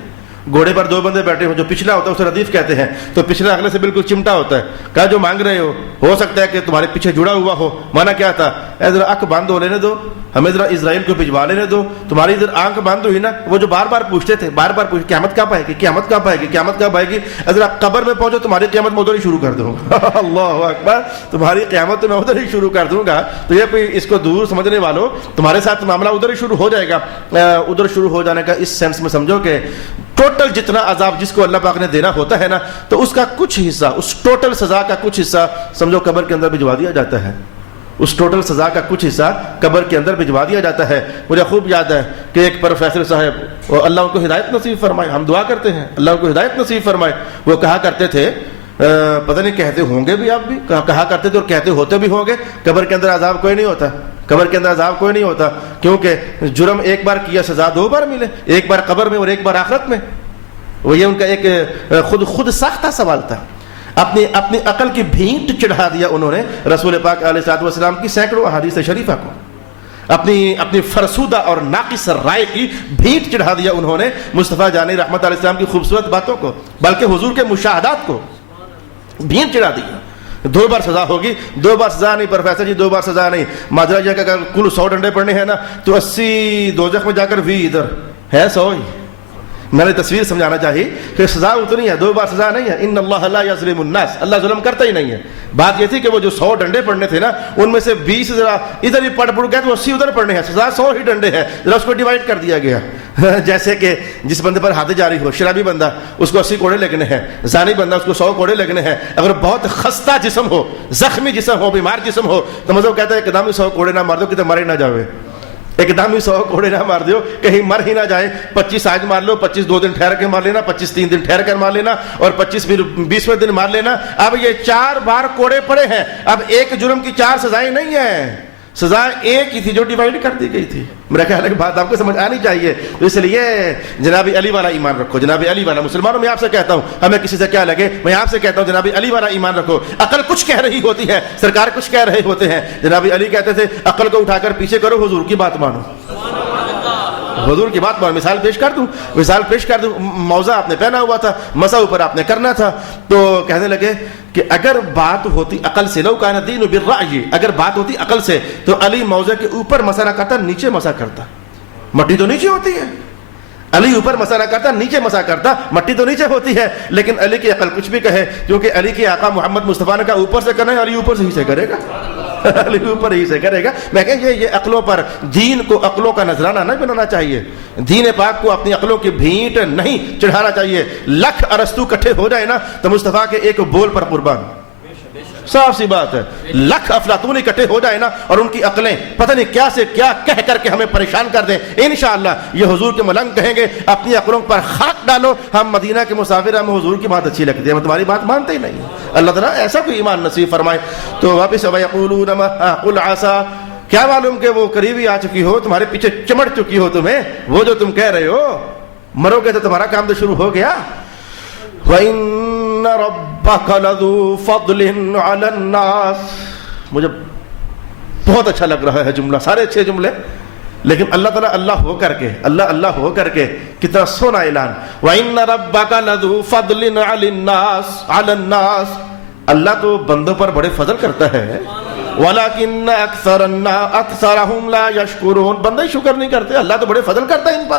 گھوڑے پر 2 بندے بیٹھے ہو جو پچھلا ہوتا ہے اسے ردیف کہتے ہیں، تو پچھلا اگلے سے بالکل چمٹا ہوتا ہے۔ کہا جو مانگ رہے ہو سکتا ہے کہ تمہارے پیچھے جڑا ہوا ہو۔ مانا کیا تھا، اے ذرا آنکھ بند ہو لینے دو، ہمیں ذرا اسرائیل کو بھجوا لینے دو، تمہاری ادھر آنکھ بند ہوئی نا، وہ جو بار بار پوچھتے تھے، بار بار پوچھ قیامت کب آئے گی، قیامت کب آئے گی، قیامت کب آئے گی، ذرا قبر میں پہنچو تمہاری قیامت میں ادھر ہی شروع کر دوں گا۔ اللہ اکبر، تمہاری قیامت تو میں ادھر ہی شروع کر دوں گا۔ تو یہ اس کو دور سمجھنے والوں، تمہارے ساتھ معاملہ ادھر ہی شروع ہو جائے گا۔ ادھر شروع ہو جانے کا اس سینس میں سمجھو کہ ٹوٹل جتنا عذاب جس کو اللہ پاک نے دینا ہوتا ہے نا، تو اس کا کچھ حصہ، اس ٹوٹل سزا کا کچھ حصہ سمجھو قبر کے اندر بھجوا دیا جاتا ہے، اس ٹوٹل سزا کا کچھ حصہ قبر کے اندر بھجوا دیا جاتا ہے۔ مجھے خوب یاد ہے کہ ایک پروفیسر صاحب، اور اللہ ان کو ہدایت نصیب فرمائے، ہم دعا کرتے ہیں اللہ ان کو ہدایت نصیب فرمائے، وہ کہا کرتے تھے، پتہ نہیں کہتے ہوں گے بھی آپ بھی، کہا کرتے تھے اور کہتے ہوتے بھی ہوں گے، قبر کے اندر عذاب کوئی نہیں ہوتا، قبر کے اندر عذاب کوئی نہیں ہوتا، کیونکہ جرم ایک بار کیا سزا 2 بار ملے، ایک بار قبر میں اور ایک بار آخرت میں۔ وہ یہ ان کا ایک خود ساختہ سوال تھا، اپنی عقل کی بھینٹ چڑھا دیا انہوں نے رسول پاک علیہ الصلوۃ والسلام کی سینکڑوں احادیث شریفہ کو، اپنی فرسودہ اور ناقص رائے کی بھینٹ چڑھا دیا انہوں نے مصطفیٰ جانی رحمت علیہ السلام کی خوبصورت باتوں کو، بلکہ حضور کے مشاہدات کو۔ بھین چڑھا دیا. 2 بار سزا ہوگی. 2 بار سزا نہیں پروفیسر جی, 2 بار سزا نہیں. ماجرا یہ کہ اگر کل 100 ڈنڈے پڑنے ہیں نا تو 80 دوزخ میں جا کر 20 ادھر ہے. 100 ہی میں نے تصویر سمجھانا چاہیے کہ سزا اتنی ہے, 2 بار سزا نہیں ہے. ان اللہ لا یظلم الناس, اللہ ظلم کرتا ہی نہیں ہے. بات یہ تھی کہ وہ جو 100 ڈنڈے پڑنے تھے نا ان میں سے 20 ذرا ادھر ہی پڑ گئے تو 80 ادھر پڑنے ہیں. سزا 100 ہی ڈنڈے ہیں, ذرا اس کو ڈیوائڈ کر دیا گیا. جیسے کہ جس بندے پر حد جاری ہو, شرابی بندہ اس کو 80 کوڑے لگنے ہیں, زانی بندہ اس کو 100 کوڑے لگنے ہیں. اگر بہت خستہ جسم ہو, زخمی جسم ہو, بیمار جسم ہو تو مذہب کہتا ہے ایک دم 100 کوڑے نہ مار دو کہ تو مرے نہ جاوے. ایک دم ہی 100 کوڑے نہ مار دیو, کہیں مر ہی نہ جائے. 25 آج مار لو, 25 2 دن ٹھہر کے مار لینا, 25 3 دن ٹھہر کر مار لینا, اور 25 پھر 20ویں دن مار لینا. اب یہ 4 بار کوڑے پڑے ہیں. اب ایک جرم کی 4 سزائیں نہیں ہیں, سزا ایک ہی تھی جو ڈیوائڈ کر دی گئی تھی. میرا خیال ہے کہ بات آپ کو سمجھ آنی چاہیے. تو اس لیے جناب علی والا ایمان رکھو, جناب علی والا. مسلمانوں میں آپ سے کہتا ہوں, ہمیں کسی سے کیا لگے, میں آپ سے کہتا ہوں جناب علی والا ایمان رکھو. عقل کچھ کہہ رہی ہوتی ہے, سرکار کچھ کہہ رہے ہوتے ہیں. جناب علی کہتے تھے عقل کو اٹھا کر پیچھے کرو, حضور کی بات مانو. حضور کی بات مانو. مثال پیش کر دوں. موزہ آپ نے پہنا ہوا تھا, مسا اوپر آپ نے کرنا تھا, تو کہنے لگے کہ اگر بات ہوتی عقل سے, لو کان الدین بالرأی, اگر بات ہوتی عقل سے تو علی موزہ کے اوپر مسا نہ کرتا, نیچے مسا کرتا. مٹی تو نیچے ہوتی ہے, علی اوپر مسا نہ کرتا, نیچے مسا کرتا. مٹی تو نیچے ہوتی ہے, لیکن علی کی عقل کچھ بھی کہے, کیونکہ علی کے آقا محمد مصطفیٰ نے کہا اوپر سے کرنا ہے, علی اوپر سے ہی سے کرے گا. علی اوپر ہی سے کرے گا. میں کہیں یہ عقلوں پر, دین کو عقلوں کا نذرانہ نہیں بنانا چاہیے. دین پاک کو اپنی عقلوں کی بھینٹ نہیں چڑھانا چاہیے. لاکھ ارسطو کٹھے ہو جائے نا تو مصطفیٰ کے ایک بول پر قربان. صاف سی بات ہے. لاکھ افلاطون اکٹھے ہو جائے نا اور ان کی عقلیں پتہ نہیں کیا سے کیا کہہ کر کے ہمیں پریشان کر دیں, انشاءاللہ یہ حضور کے ملنگ کہیں گے اپنی عقلوں پر خاک ڈالو, ہم مدینہ کے مسافر, ہم حضور کی بات اچھی لگتی ہے, ہم تمہاری بات مانتے ہی نہیں. اللہ تعالیٰ ایسا کوئی ایمان نصیب فرمائے. تو واپس وَيَقُولُونَ مَا قُلْ عَسَىٰ, کیا معلوم کہ وہ قریبی آ چکی ہو, تمہارے پیچھے چمٹ چکی ہو تمہیں. وہ جو تم کہہ رہے ہو مرو گے تو تمہارا کام تو شروع ہو گیا. وَإِنَّ رَبَّكَ لَذُو فَضْلٍ عَلَى النَّاسِ. مجھے بہت اچھا لگ رہا ہے جملہ, سارے اچھے جملے, لیکن اللہ تعالیٰ اللہ ہو کر کے, اللہ ہو کر کے کتنا سونا اعلان. وَإِنَّ رَبَّكَ لَذُو فَضْلٍ عَلَى النَّاسِ. اللہ تو بندوں پر بڑے فضل کرتا ہے. وَلَكِنَّ أَكْثَرَهُمْ لَا يَشْكُرُونَ. بندے شکر نہیں کرتے, اللہ تو بڑے فضل کرتا ہے ان پر.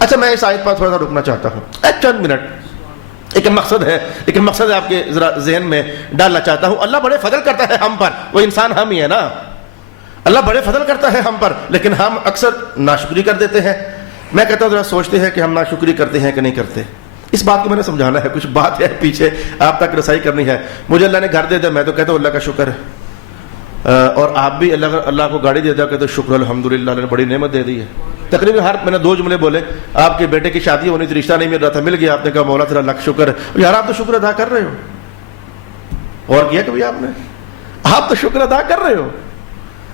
اچھا میں اس آیت پر تھوڑا سا رکنا چاہتا ہوں, ایک چند منٹ. ایک مقصد ہے آپ کے ذرا ذہن میں ڈالنا چاہتا ہوں. اللہ بڑے فضل کرتا ہے ہم پر, وہ انسان ہم ہی ہے نا. اللہ بڑے فضل کرتا ہے ہم پر, لیکن ہم اکثر ناشکری کر دیتے ہیں. میں کہتا ہوں ذرا سوچتے ہیں کہ ہم ناشکری کرتے ہیں کہ نہیں کرتے. اس بات کو میں نے سمجھانا ہے, کچھ بات ہے پیچھے آپ تک رسائی کرنی ہے. مجھے اللہ نے گھر دے دیا, میں تو کہتا ہوں اللہ کا شکر ہے, اور آپ بھی اللہ کو گاڑی دے دیا کہتے شکر الحمدللہ, اللہ نے بڑی نعمت دے دی ہے. تقریباً میں نے 2 جملے بولے. آپ کے بیٹے کی شادی ہونی تھی, رشتہ نہیں مل رہا تھا, مل گیا, آپ نے کہا مولا تیرا لاکھ شکر ہے. یار آپ تو شکر ادا کر رہے ہو, اور کیا کبھی آپ نے, آپ تو شکر ادا کر رہے ہو.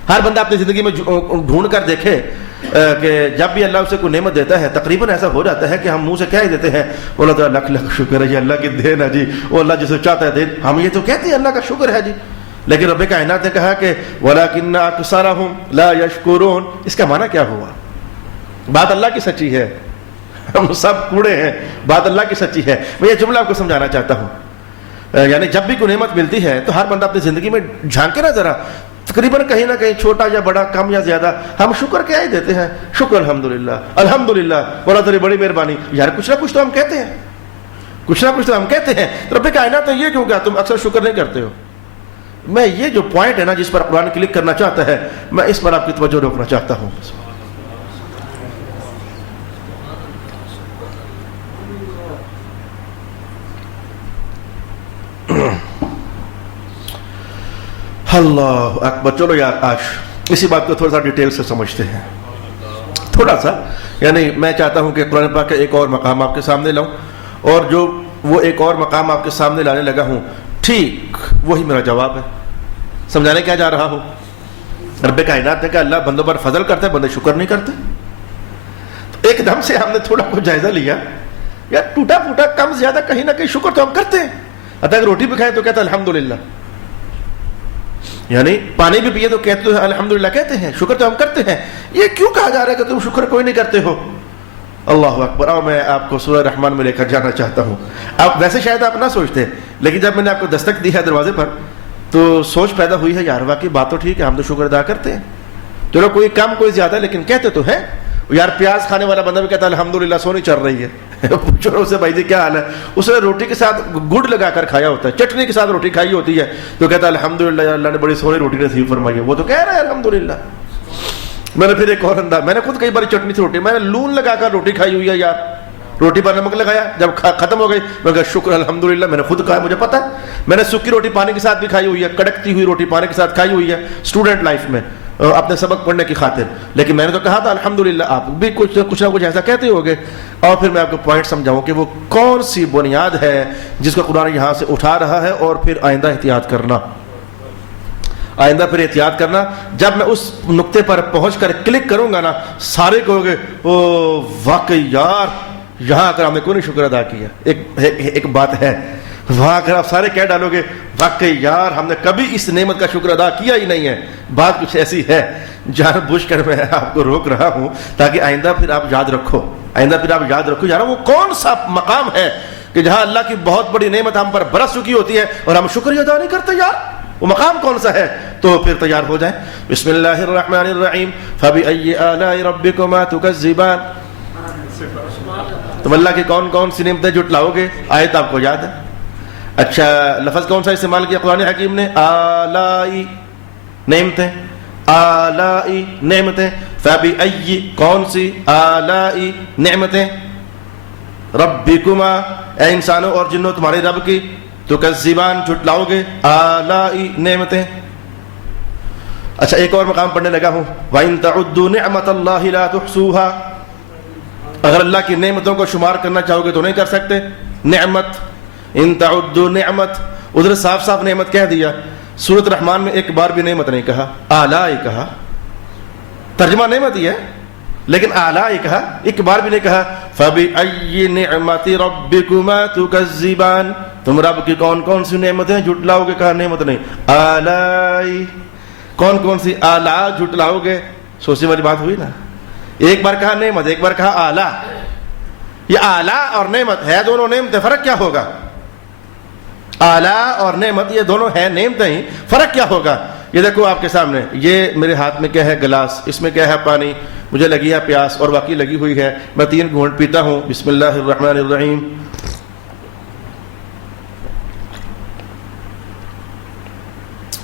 ہر بندہ اپنی زندگی میں ڈھونڈ کر دیکھے کہ جب بھی اللہ اسے کوئی نعمت دیتا ہے تقریباً ایسا ہو جاتا ہے کہ ہم منہ سے کہہ ہی دیتے ہیں مولا تیرا لاکھ لاکھ شکر ہے, یہ اللہ کی دین ہے جی, وہ اللہ جسے چاہتا ہے دین. ہم یہ تو کہتے ہیں اللہ کا شکر ہے جی, لیکن رب کائنات نے کہا کہ وَلَكِنَّ أَكْثَرَهُمْ لَا يَشْكُرُونَ. اس کا معنی کیا ہوا؟ بات اللہ کی سچی ہے, ہم سب کوڑے ہیں, بات اللہ کی سچی ہے. میں یہ جملہ آپ کو سمجھانا چاہتا ہوں. یعنی جب بھی کوئی نعمت ملتی ہے تو ہر بندہ اپنی زندگی میں جھانکے نا ذرا, تقریباً کہیں نہ کہیں چھوٹا یا بڑا, کم یا زیادہ, ہم شکر کیا ہی دیتے ہیں. شکر الحمدللہ مولا تیری بڑی مہربانی. یار کچھ نہ کچھ تو ہم کہتے ہیں, رب کائنات نے یہ کیوں کہا تم اکثر شکر نہیں کرتے ہو. میں یہ جو پوائنٹ ہے نا جس پر قرآن کلک کرنا چاہتا ہے, میں اس پر آپ کی توجہ روکنا چاہتا ہوں. اللہ اکبر. چلو یار آج اسی بات کو تھوڑا سا ڈیٹیل سے سمجھتے ہیں, تھوڑا سا. یعنی میں چاہتا ہوں کہ قرآن پاک کا ایک اور مقام آپ کے سامنے لاؤں, اور جو وہ ایک اور مقام آپ کے سامنے لانے لگا ہوں ٹھیک وہی میرا جواب ہے. سمجھانے کیا جا رہا ہوں, رب کائنات نے کہا اللہ بندوں پر فضل کرتا ہے, بندے شکر نہیں کرتے. تو ایک دم سے ہم نے تھوڑا کچھ جائزہ لیا, یار ٹوٹا پھوٹا کم زیادہ کہیں نہ کہیں شکر تو ہم کرتے ہیں. اگر روٹی بھی کھائیں تو کہتے ہیں الحمدللہ, یعنی پانی بھی پیے تو کہتے ہیں الحمدللہ, کہتے ہیں شکر تو ہم کرتے ہیں. یہ کیوں کہا جا رہا ہے کہ تم شکر کوئی نہیں کرتے ہو؟ اللہ اکبر. اور میں آپ کو سورہ رحمان میں لے کر جانا چاہتا ہوں. اب ویسے شاید آپ نہ سوچتے، لیکن جب میں نے آپ کو دستک دی ہے دروازے پر تو سوچ پیدا ہوئی ہے، یار واقعی بات تو ٹھیک ہے، ہم تو شکر ادا کرتے ہیں، چلو کوئی کم کوئی زیادہ، لیکن کہتے تو ہیں. یار پیاز کھانے والا بندہ بھی کہتا ہے الحمدللہ سونی چل رہی ہے. پوچھو اسے بھائی جی کیا حال ہے، اس نے روٹی کے ساتھ گڑ لگا کر کھایا ہوتا ہے، چٹنی کے ساتھ روٹی کھائی ہوتی ہے تو کہتا ہے الحمدللہ اللہ نے بڑی سونی روٹی نصیب فرمائی ہے. وہ تو کہہ رہا ہے الحمدللہ. میں نے پھر ایک اور انداز، میں نے خود کئی بار چٹنی سے روٹی، میں نے لون لگا کر روٹی کھائی ہوئی ہے یار، روٹی پر نمک لگایا، جب ختم ہو گئی میں کہا شکر الحمدللہ، میں نے خود کہا مجھے پتا ہے. میں نے سکی روٹی پانی کے ساتھ بھی کھائی ہوئی ہے، کڑکتی ہوئی روٹی پانی کے ساتھ کھائی ہوئی ہے اسٹوڈنٹ لائف میں اپنے سبق پڑھنے کی خاطر، لیکن میں نے تو کہا تھا الحمدللہ. آپ بھی کچھ نہ کچھ ایسا کہتے ہو گے. اور پھر میں آپ کو پوائنٹ سمجھاؤں کہ وہ کون سی بنیاد ہے جس کو قرآن یہاں سے اٹھا رہا ہے، اور پھر آئندہ احتیاط کرنا، آئندہ پھر احتیاط کرنا. جب میں اس نقطے پر پہنچ کر کلک کروں گا نا، سارے کہو گے او واقعی یار یہاں اگر ہم نے کوئی نہیں شکر ادا کیا. ایک بات ہے، وہاں اگر آپ سارے کہہ ڈالو گے واقعی یار ہم نے کبھی اس نعمت کا شکر ادا کیا ہی نہیں ہے. بات کچھ ایسی ہے، جان بوجھ کر میں آپ کو روک رہا ہوں تاکہ آئندہ پھر آپ یاد رکھو، آئندہ پھر آپ یاد رکھو یار وہ کون سا مقام ہے کہ جہاں اللہ کی بہت بڑی نعمت ہم پر برس چکی ہوتی ہے اور ہم شکریہ ادا نہیں کرتے. یار وہ مقام کون سا ہے؟ تو پھر تیار ہو جائیں. بسم اللہ الرحمن الرحیم. فبأي آلاء ربكما تكذبان. تم اللہ کی کون کون سی نعمتیں جھٹلاؤ گے؟ آیت آپ کو یاد ہے. اچھا لفظ کون سا استعمال کیا قرآن حکیم نے؟ آلائی، نعمتیں، آلائی نعمتیں. فبأي کون سی، آلائی نعمتیں، ربکما اے انسانوں اور جنوں تمہارے رب کی، تکذبان جھٹلاؤ گے، آلائی نعمتیں. اچھا ایک اور مقام پڑھنے لگا ہوں، وَإِن تَعُدُّوا نِعْمَةَ اللَّهِ لَا تُحْصُوهَا. اگر اللہ کی نعمتوں کو شمار کرنا چاہو گے تو نہیں کر سکتے. نعمت، ان تعدوا نعمت، ادھر صاف صاف نعمت کہہ دیا. سورۃ رحمان میں ایک بار بھی نعمت نہیں کہا، آلاء کہا. ترجمہ نعمت ہی ہے لیکن آلاء کہا، ایک بار بھی نہیں کہا فَبِأَيِّ نِعْمَةِ رَبِّكُمَا تُكَذِّبَانِ. تم رب کی کون کون سی نعمتیں جھٹلاؤ گے؟ کہا نعمت نہیں، آلاء. کون کون سی آلاء جھٹلاؤ گے؟ سوچنے والی بات ہوئی نا. ایک بار کہا نعمت، ایک بار کہا آلہ. یہ آلہ اور نعمت ہے دونوں نعمتیں، فرق کیا ہوگا؟ آلہ اور نعمت یہ دونوں ہیں نعمتیں ہی، فرق کیا ہوگا؟ یہ دیکھو آپ کے سامنے، یہ میرے ہاتھ میں کیا ہے؟ گلاس، اس میں کیا ہے؟ پانی. مجھے لگی ہے پیاس اور واقعی لگی ہوئی ہے، میں 3 گھونٹ پیتا ہوں. بسم اللہ الرحمن الرحیم.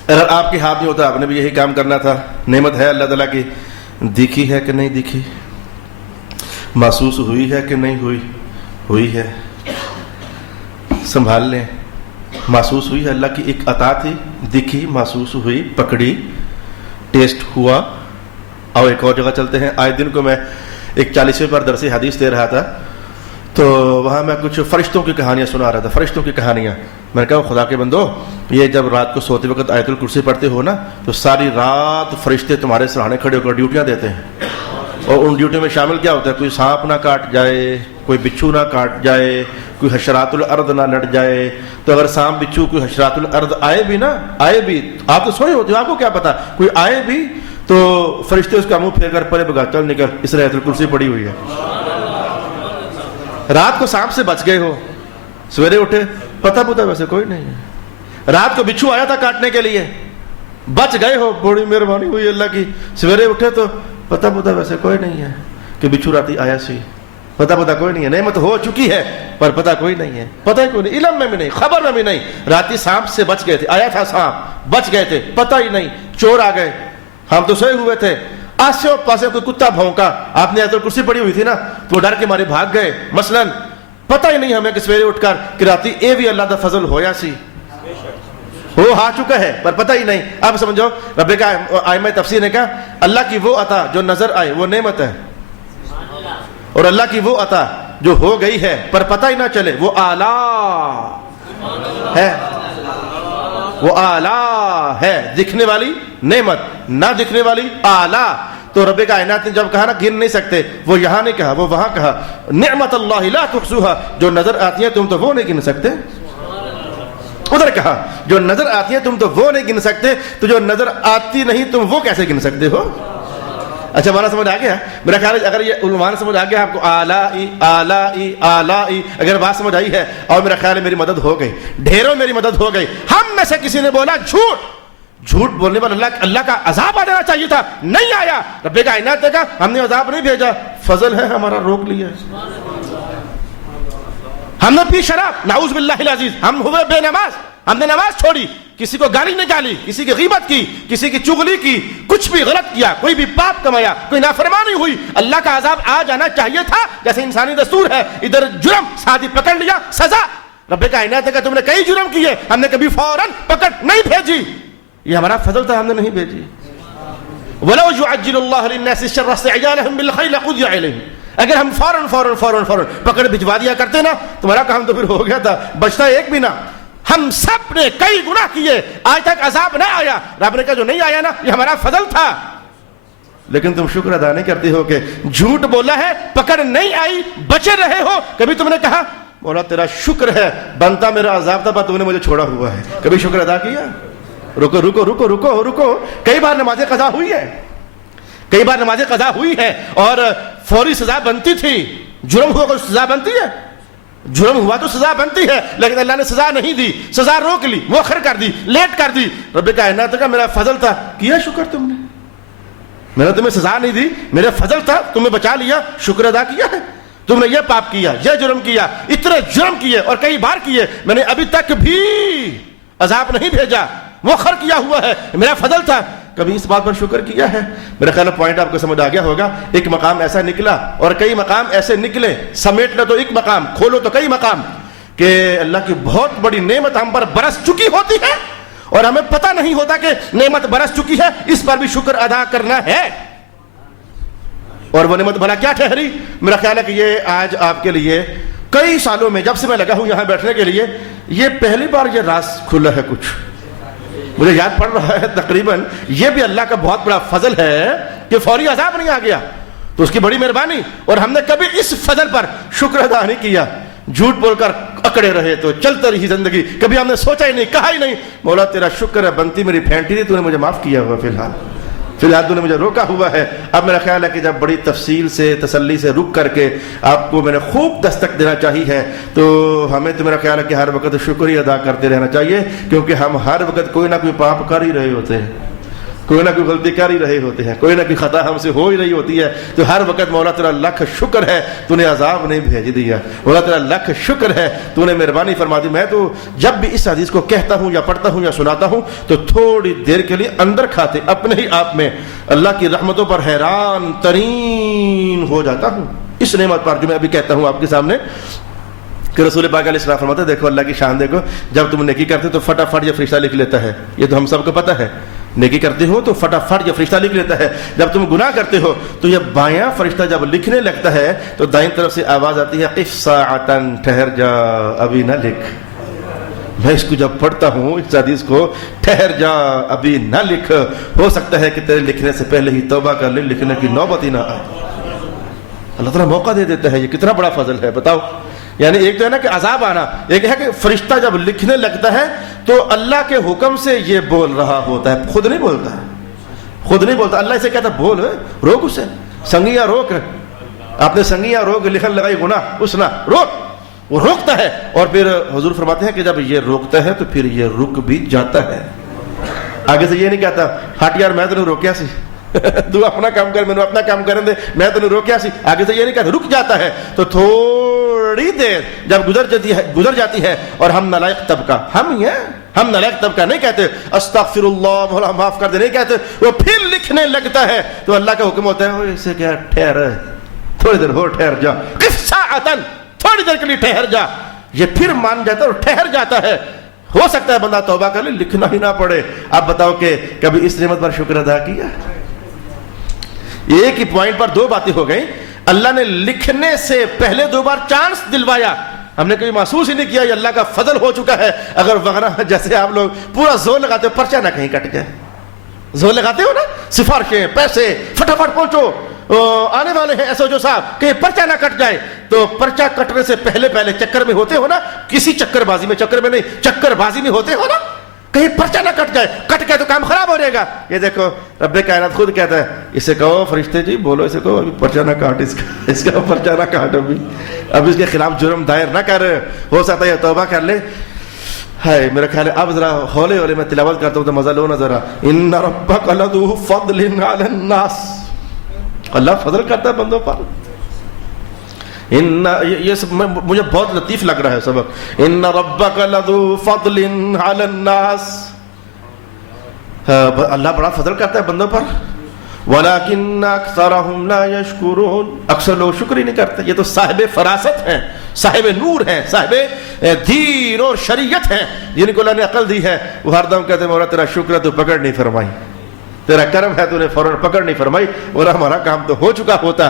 اگر آپ کے ہاتھ میں ہوتا آپ نے بھی یہی کام کرنا تھا. نعمت ہے اللہ تعالیٰ کی، دیکھی ہے کہ نہیں دیکھی؟ محسوس ہوئی ہے کہ نہیں ہوئی؟ ہوئی ہے. سنبھال لیں. محسوس ہوئی ہے، اللہ کی ایک عطا تھی، دکھی، محسوس ہوئی، پکڑی، ٹیسٹ ہوا. اور ایک اور جگہ چلتے ہیں. آئے دن کو میں ایک 40ویں پر درس حدیث دے رہا تھا تو وہاں میں کچھ فرشتوں کی کہانیاں سنا رہا تھا. فرشتوں کی کہانیاں. میں نے کہا خدا کے بندو، یہ جب رات کو سوتے وقت آیت الکرسی پڑھتے ہو نا تو ساری رات فرشتے تمہارے سراہنے کھڑے ہو کر ڈیوٹیاں دیتے ہیں. اور ان ڈیوٹیوں میں شامل کیا ہوتا ہے؟ کوئی سانپ نہ کاٹ جائے، کوئی بچھو نہ کاٹ جائے، کوئی حشرات الارض نہ لڑ جائے. تو اگر سانپ بچھو کوئی حشرات الارض آئے بھی نا، آئے بھی، آپ تو سوئے ہوتے ہو، آپ کو کیا پتا، کوئی آئے بھی تو فرشتے اس کا منہ پھیر کر پرے بگا، چل نکل، اس آیت الکرسی پڑی ہوئی ہے. رات کو سانپ سے بچ گئے ہو، سویرے اٹھے پتہ پتا ویسے کوئی نہیں ہے. رات کو بچھو آیا تھا کاٹنے کے لیے، بچ گئے ہو، بڑی مہربانی ہوئی اللہ کی. سویرے اٹھے تو پتہ پتا ویسے کوئی نہیں ہے کہ بچھو راتی آیا سی، پتہ پتا کوئی نہیں ہے. نعمت ہو چکی ہے پر پتہ کوئی نہیں ہے، پتہ ہی کوئی نہیں، علم میں بھی نہیں، خبر میں بھی نہیں. راتی سانپ سے بچ گئے تھے، آیا تھا سانپ، بچ گئے تھے، پتہ ہی نہیں. چور آ گئے، ہم تو سوئے ہوئے تھے، آسے پاسے کوئی کتا بھونکا، آپ نے آیت الکرسی پڑی ہوئی تھی نا تو وہ ڈر کے مارے بھاگ گئے. مثلا پتہ ہی نہیں ہمیں کہ سویرے اٹھ کر کہ راتی اے بھی اللہ دا فضل ہویا سی، ہو آ چکا ہے پر پتہ ہی نہیں. اب سمجھو رب کا آئمہ تفسیر نے کہا اللہ کی وہ عطا جو نظر آئے وہ نعمت ہے، اور اللہ کی وہ عطا جو ہو گئی ہے پر پتہ ہی نہ چلے وہ آلہ ہے. وہ آلہ ہے، دکھنے والی نعمت، نہ دکھنے والی آلہ. تو رب کائنات نے جب کہا نا گن نہیں سکتے، وہ یہاں نہیں کہا، وہ وہاں کہا. نعمت اللہ لا تحصوها، جو نظر آتی ہیں تم تو وہ نہیں گن سکتے. ادھر کہا جو نظر آتی ہیں تم تو وہ نہیں گن سکتے، تو جو نظر آتی نہیں تم وہ کیسے گن سکتے ہو؟ اچھا مانا سمجھ آ گیا؟ میرا خیال ہے اگر یہ مانا سمجھ آ گیا آپ کو، آلائی آلائی آلائی، اگر بات سمجھ آئی ہے، اور میرا خیال ہے میری مدد ہو گئی، ڈھیروں میری مدد ہو گئی. ہم میں سے کسی نے بولا جھوٹ بولنے پر اللہ کا عذاب آ جانا چاہیے تھا، نہیں آیا. رب کائنات نے کہا ہم نے عذاب نہیں بھیجا، فضل ہے ہمارا، روک لیا. ہم نے پی شراب، نعوذ باللہ العزیز، ہم ہوئے بے نماز، ہم نے نماز چھوڑی، کسی کو گالی نکالی، کسی کی غیبت کی، کسی کی چغلی کی، کچھ بھی غلط کیا، کوئی بھی پاپ کمایا، کوئی نافرمانی ہوئی، اللہ کا عذاب آ جانا چاہیے تھا. جیسے انسانی دستور ہے، ادھر جرم ساتھ ہی پکڑ لیا، سزا. رب کائنات نے کہا تم نے کئی جرم کیے، ہم نے کبھی فوراً پکڑ نہیں بھیجی، یہ ہمارا فضل تھا، ہم نے نہیں بھیجی. وَلَوْ يُعَجِّلُ اللَّهُ لِلنَّاسِ الشَّرَّ اسْتِعْجَالَهُم بِالْخَيْرِ لَقُضِيَ عَلَيْهِمْ. اگر ہم فوراً پکڑ بھجوا دیا کرتے نا، تمہارا کام تو پھر ہو گیا تھا، بچتا ایک بھی نہ. ہم سب نے کئی گناہ کیے، آج تک عذاب نہ آیا. رب نے کہا جو نہیں آیا نا یہ ہمارا فضل تھا. لیکن تم شکر ادا نہیں کرتے ہو کہ جھوٹ بولا ہے، پکڑ نہیں آئی، بچے رہے ہو. کبھی تم نے کہا مولا تیرا شکر ہے بنتا میرا عذاب تھا پر تم نے مجھے چھوڑا ہوا ہے؟ کبھی شکر ادا کیا؟ رکو رکو رکو رکو رکو. کئی بار نمازیں قضا ہوئی ہے، کئی بار نمازیں قضا ہوئی ہے اور فوری سزا بنتی تھی. جرم ہوا تو سزا بنتی ہے، جرم ہوا تو سزا بنتی ہے، لیکن اللہ نے سزا نہیں دی، سزا روک لی، مؤخر کر دی، لیٹ کر دی. رب کائنات کا میرا فضل تھا، کیا شکر تم نے؟ میں نے تمہیں سزا نہیں دی، میرا فضل تھا، تمہیں بچا لیا، شکر ادا کیا ہے. تم نے یہ پاپ کیا، یہ جرم کیا، اتنے جرم کیے اور کئی بار کیے، میں نے ابھی تک بھی عذاب نہیں بھیجا، مؤخر کیا ہوا ہے، میرا فضل تھا. کبھی اس بات پر شکر کیا ہے؟ میرا خیال ہے پوائنٹ آپ کو سمجھ آ گیا ہوگا. ایک مقام ایسا نکلا اور کئی مقام ایسے نکلے، سمیٹ لو تو ایک مقام، کھولو تو کئی مقام، کہ اللہ کی بہت بڑی نعمت ہم پر برس چکی ہوتی ہے اور ہمیں پتہ نہیں ہوتا کہ نعمت برس چکی ہے، اس پر بھی شکر ادا کرنا ہے. اور وہ نعمت بھلا کیا ٹھہری؟ میرا خیال ہے کہ یہ آج آپ کے لیے کئی سالوں میں جب سے میں لگا ہوں یہاں بیٹھنے کے لیے، یہ پہلی بار یہ راز کھلا ہے. کچھ مجھے یاد پڑ رہا ہے تقریباً یہ بھی اللہ کا بہت بڑا فضل ہے کہ فوری عذاب نہیں آ گیا، تو اس کی بڑی مہربانی. اور ہم نے کبھی اس فضل پر شکر ادا نہیں کیا، جھوٹ بول کر اکڑے رہے تو چلتے رہی زندگی. کبھی ہم نے سوچا ہی نہیں، کہا ہی نہیں مولا تیرا شکر ہے بنتی میری پھینٹی تھی، تو نے مجھے معاف کیا ہوا، فی الحال تو نے مجھے روکا ہوا ہے. اب میرا خیال ہے کہ جب بڑی تفصیل سے تسلی سے رک کر کے آپ کو میں نے خوب دستک دینا چاہیے ہے، تو ہمیں تو میرا خیال ہے کہ ہر وقت شکر ہی ادا کرتے رہنا چاہیے، کیونکہ ہم ہر وقت کوئی نہ کوئی پاپ کر ہی رہے ہوتے ہیں، کوئی نہ کوئی غلطی کر ہی رہے ہوتے ہیں، کوئی نہ کوئی خطا ہم سے ہو ہی رہی ہوتی ہے. تو ہر وقت مولا تیرا لاکھ شکر ہے تو نے عذاب نہیں بھیج دیا، مولا تیرا لاکھ شکر ہے تو نے مہربانی فرما دی. میں تو جب بھی اس حدیث کو کہتا ہوں یا پڑھتا ہوں یا سناتا ہوں تو تھوڑی دیر کے لیے اندر کھاتے اپنے ہی آپ میں اللہ کی رحمتوں پر حیران ترین ہو جاتا ہوں. اس نعمت پر جو میں ابھی کہتا ہوں آپ کے سامنے کہ رسول پاک علیہ السلام فرماتے دیکھو اللہ کی شان دیکھو، جب تم نیکی کرتے تو فٹافٹ یہ فرشتہ لکھ لیتا ہے. یہ تو ہم سب کو پتہ ہے، نیکی کرتے ہو تو فٹافٹ یہ فرشتہ لکھ لیتا ہے. جب تم گناہ کرتے ہو تو یہ بایاں فرشتہ جب لکھنے لگتا ہے تو دائیں طرف سے آواز آتی ہے قف ساعتن، ٹھہر جا ابھی نہ لکھ. میں اس کو جب پڑھتا ہوں اس حدیث کو، ٹھہر جا ابھی نہ لکھ، ہو سکتا ہے کہ تیرے لکھنے سے پہلے ہی توبہ کر لے، لکھنے کی نوبت ہی نہ آئے. اللہ تعالیٰ موقع دے دیتا ہے. یہ کتنا بڑا فضل ہے بتاؤ. یعنی ایک تو ہے نا کہ عذاب آنا، ایک ہے کہ فرشتہ جب لکھنے لگتا ہے تو اللہ کے حکم سے یہ بول رہا ہوتا ہے، خود نہیں بولتا ہے، خود نہیں بولتا. اللہ اسے کہتا ہے بول، روک اسے، سنگیاں روک، آپ نے سنگیاں روک، لکھن لگائی گناہ اس نہ روک. وہ روکتا ہے اور پھر حضور فرماتے ہیں کہ جب یہ روکتا ہے تو پھر یہ رک بھی جاتا ہے. آگے سے یہ نہیں کہتا ہٹ یار میں تو روکیا سی تو اپنا کام کر، میں نے اپنا کام کریں دے، میں تو روکیا سی. آگے سے یہ نہیں کہتا، رک جاتا ہے. تو تھوڑی دیر جب گزر جاتی ہے اور ہم نالائق طبقہ، ہم ہی ہیں، ہم نالائق طبقہ نہیں کہتے استغفر اللہ مولا معاف کر دے نہیں کہتے، وہ پھر لکھنے لگتا ہے تو اللہ کا حکم ہوتا ہے اسے کیا ٹھہر، تھوڑی دیر ہو، ٹھہر جا، قف ساعتن، تھوڑی دیر کے لیے ٹھہر جا. یہ پھر مان جاتا ہے اور ٹھہر جاتا ہے. ہو سکتا ہے بندہ توبہ کر لے، لکھنا ہی نہ پڑے. آپ بتاؤ کہ کبھی اس نعمت پر شکر ادا کیا؟ ایک ہی پوائنٹ پر دو باتیں ہو گئیں. اللہ نے لکھنے سے پہلے 2 بار چانس دلوایا، ہم نے کبھی محسوس ہی نہیں کیا یہ اللہ کا فضل ہو چکا ہے. اگر وغیرہ جیسے آپ لوگ پورا زور لگاتے ہو پرچہ نہ کہیں کٹ جائے، زور لگاتے ہو نا، سفارشیں، پیسے، فٹافٹ پہنچو، آنے والے ہیں ایس او جو صاحب، کہ پرچہ نہ کٹ جائے. تو پرچہ کٹنے سے پہلے چکر میں ہوتے ہو نا، کسی چکر بازی میں نہیں، چکر بازی میں ہوتے ہو نا. کہیں پرچہ نہ کٹ جائے، کٹ گئے تو کام خراب ہو جائے گا. یہ دیکھو رب کائنات خود کہتا ہے اسے کہو فرشتے جی بولو اسے کہو ابھی پرچہ نہ کاٹ، اس کا پرچہ نہ کاٹ، اب اس کے خلاف جرم دائر نہ کر، ہو سکتا ہے توبہ کر لے. ہے میرا خیال ہے اب ذرا ہولے ہولے میں تلاوت کرتا ہوں تو مزہ لو نا ذرا. ان ربک لذو فضل علی الناس، اللہ فضل کرتا ہے بندوں پر. یہ مجھے بہت لطیف لگ رہا ہے سبق. ان ربک لذو فضل علی الناس، اللہ بڑا فضل کرتا ہے بندوں پر. ولکن اکثرهم لا یشکرون، اکثر لوگ شکر ہی نہیں کرتے. یہ تو صاحب فراست ہیں، صاحب نور ہیں، صاحب دین اور شریعت ہیں، جن کو اللہ نے عقل دی ہے. وہ ہر دم کہتے ہیں مولا تیرا شکر ہے تو پکڑ نہیں فرمائی، تیرا کرم ہے تو نے فوراً پکڑ نہیں فرمائی، اور ہمارا کام تو ہو چکا ہوتا.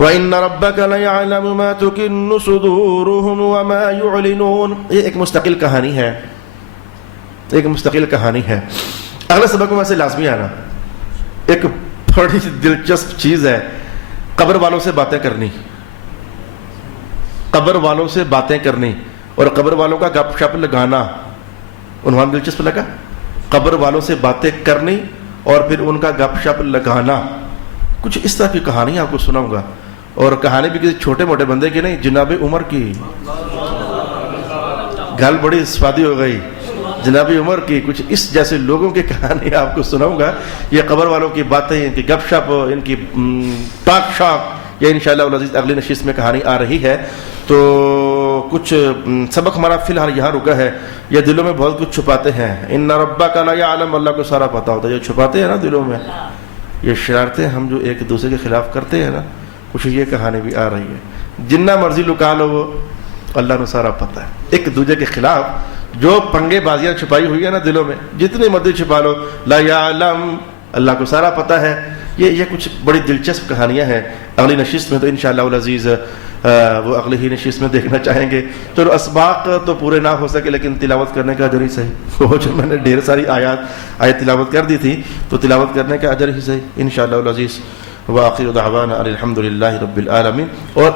وَإِنَّ رَبَّكَ لَيَعْلَمُ مَا تُكِنُّ صُدُورُهُمْ وَمَا يُعْلِنُونَ. یہ ایک مستقل کہانی ہے، ایک مستقل کہانی ہے. اگلے سبق میں سے لازمی آنا. ایک بڑی دلچسپ چیز ہے قبر والوں سے باتیں کرنی، قبر والوں سے باتیں کرنی اور قبر والوں کا گپ شپ لگانا. عنوان دلچسپ لگا، قبر والوں سے باتیں کرنی اور پھر ان کا گپ شپ لگانا. کچھ اس طرح کی کہانی آپ کو سناؤں گا، اور کہانی بھی کسی چھوٹے موٹے بندے کی نہیں، جناب عمر کی. گل بڑی سوادی ہو گئی، جناب عمر کی. کچھ اس جیسے لوگوں کی کہانی آپ کو سناؤں گا. یہ قبر والوں کی باتیں، ان کی گپ شپ، ان کی ٹاک شاک، یہ انشاءاللہ العزیز اگلی نشست میں کہانی آ رہی ہے. تو کچھ سبق ہمارا فی الحال یہاں رکا ہے. یہ دلوں میں بہت کچھ چھپاتے ہیں. ان ربک لا یعلم، اللہ کو سارا پتہ ہوتا ہے. یہ چھپاتے ہیں نا دلوں میں، یہ شرارتیں ہم جو ایک دوسرے کے خلاف کرتے ہیں نا، کچھ یہ کہانی بھی آ رہی ہے. جنہ مرضی لکا لو وہ اللہ کو سارا پتہ ہے. ایک دوسرے کے خلاف جو پنگے بازیاں چھپائی ہوئی ہے نا دلوں میں، جتنی مرضی چھپا لو، لا یعلم، اللہ کو سارا پتہ ہے. یہ کچھ بڑی دلچسپ کہانیاں ہیں. اگلی نشست میں تو انشاءاللہ العزیز وہ اگلی ہی نشست میں دیکھنا چاہیں گے. چلو اسباق تو پورے نہ ہو سکے لیکن تلاوت کرنے کا اجر ہی صحیح. وہ جو میں نے ڈھیر ساری آیت تلاوت کر دی تھی تو تلاوت کرنے کا اجر ہی صحیح انشاءاللہ العزیز. وآخر دعوانا الحمد للہ رب العالمین. اور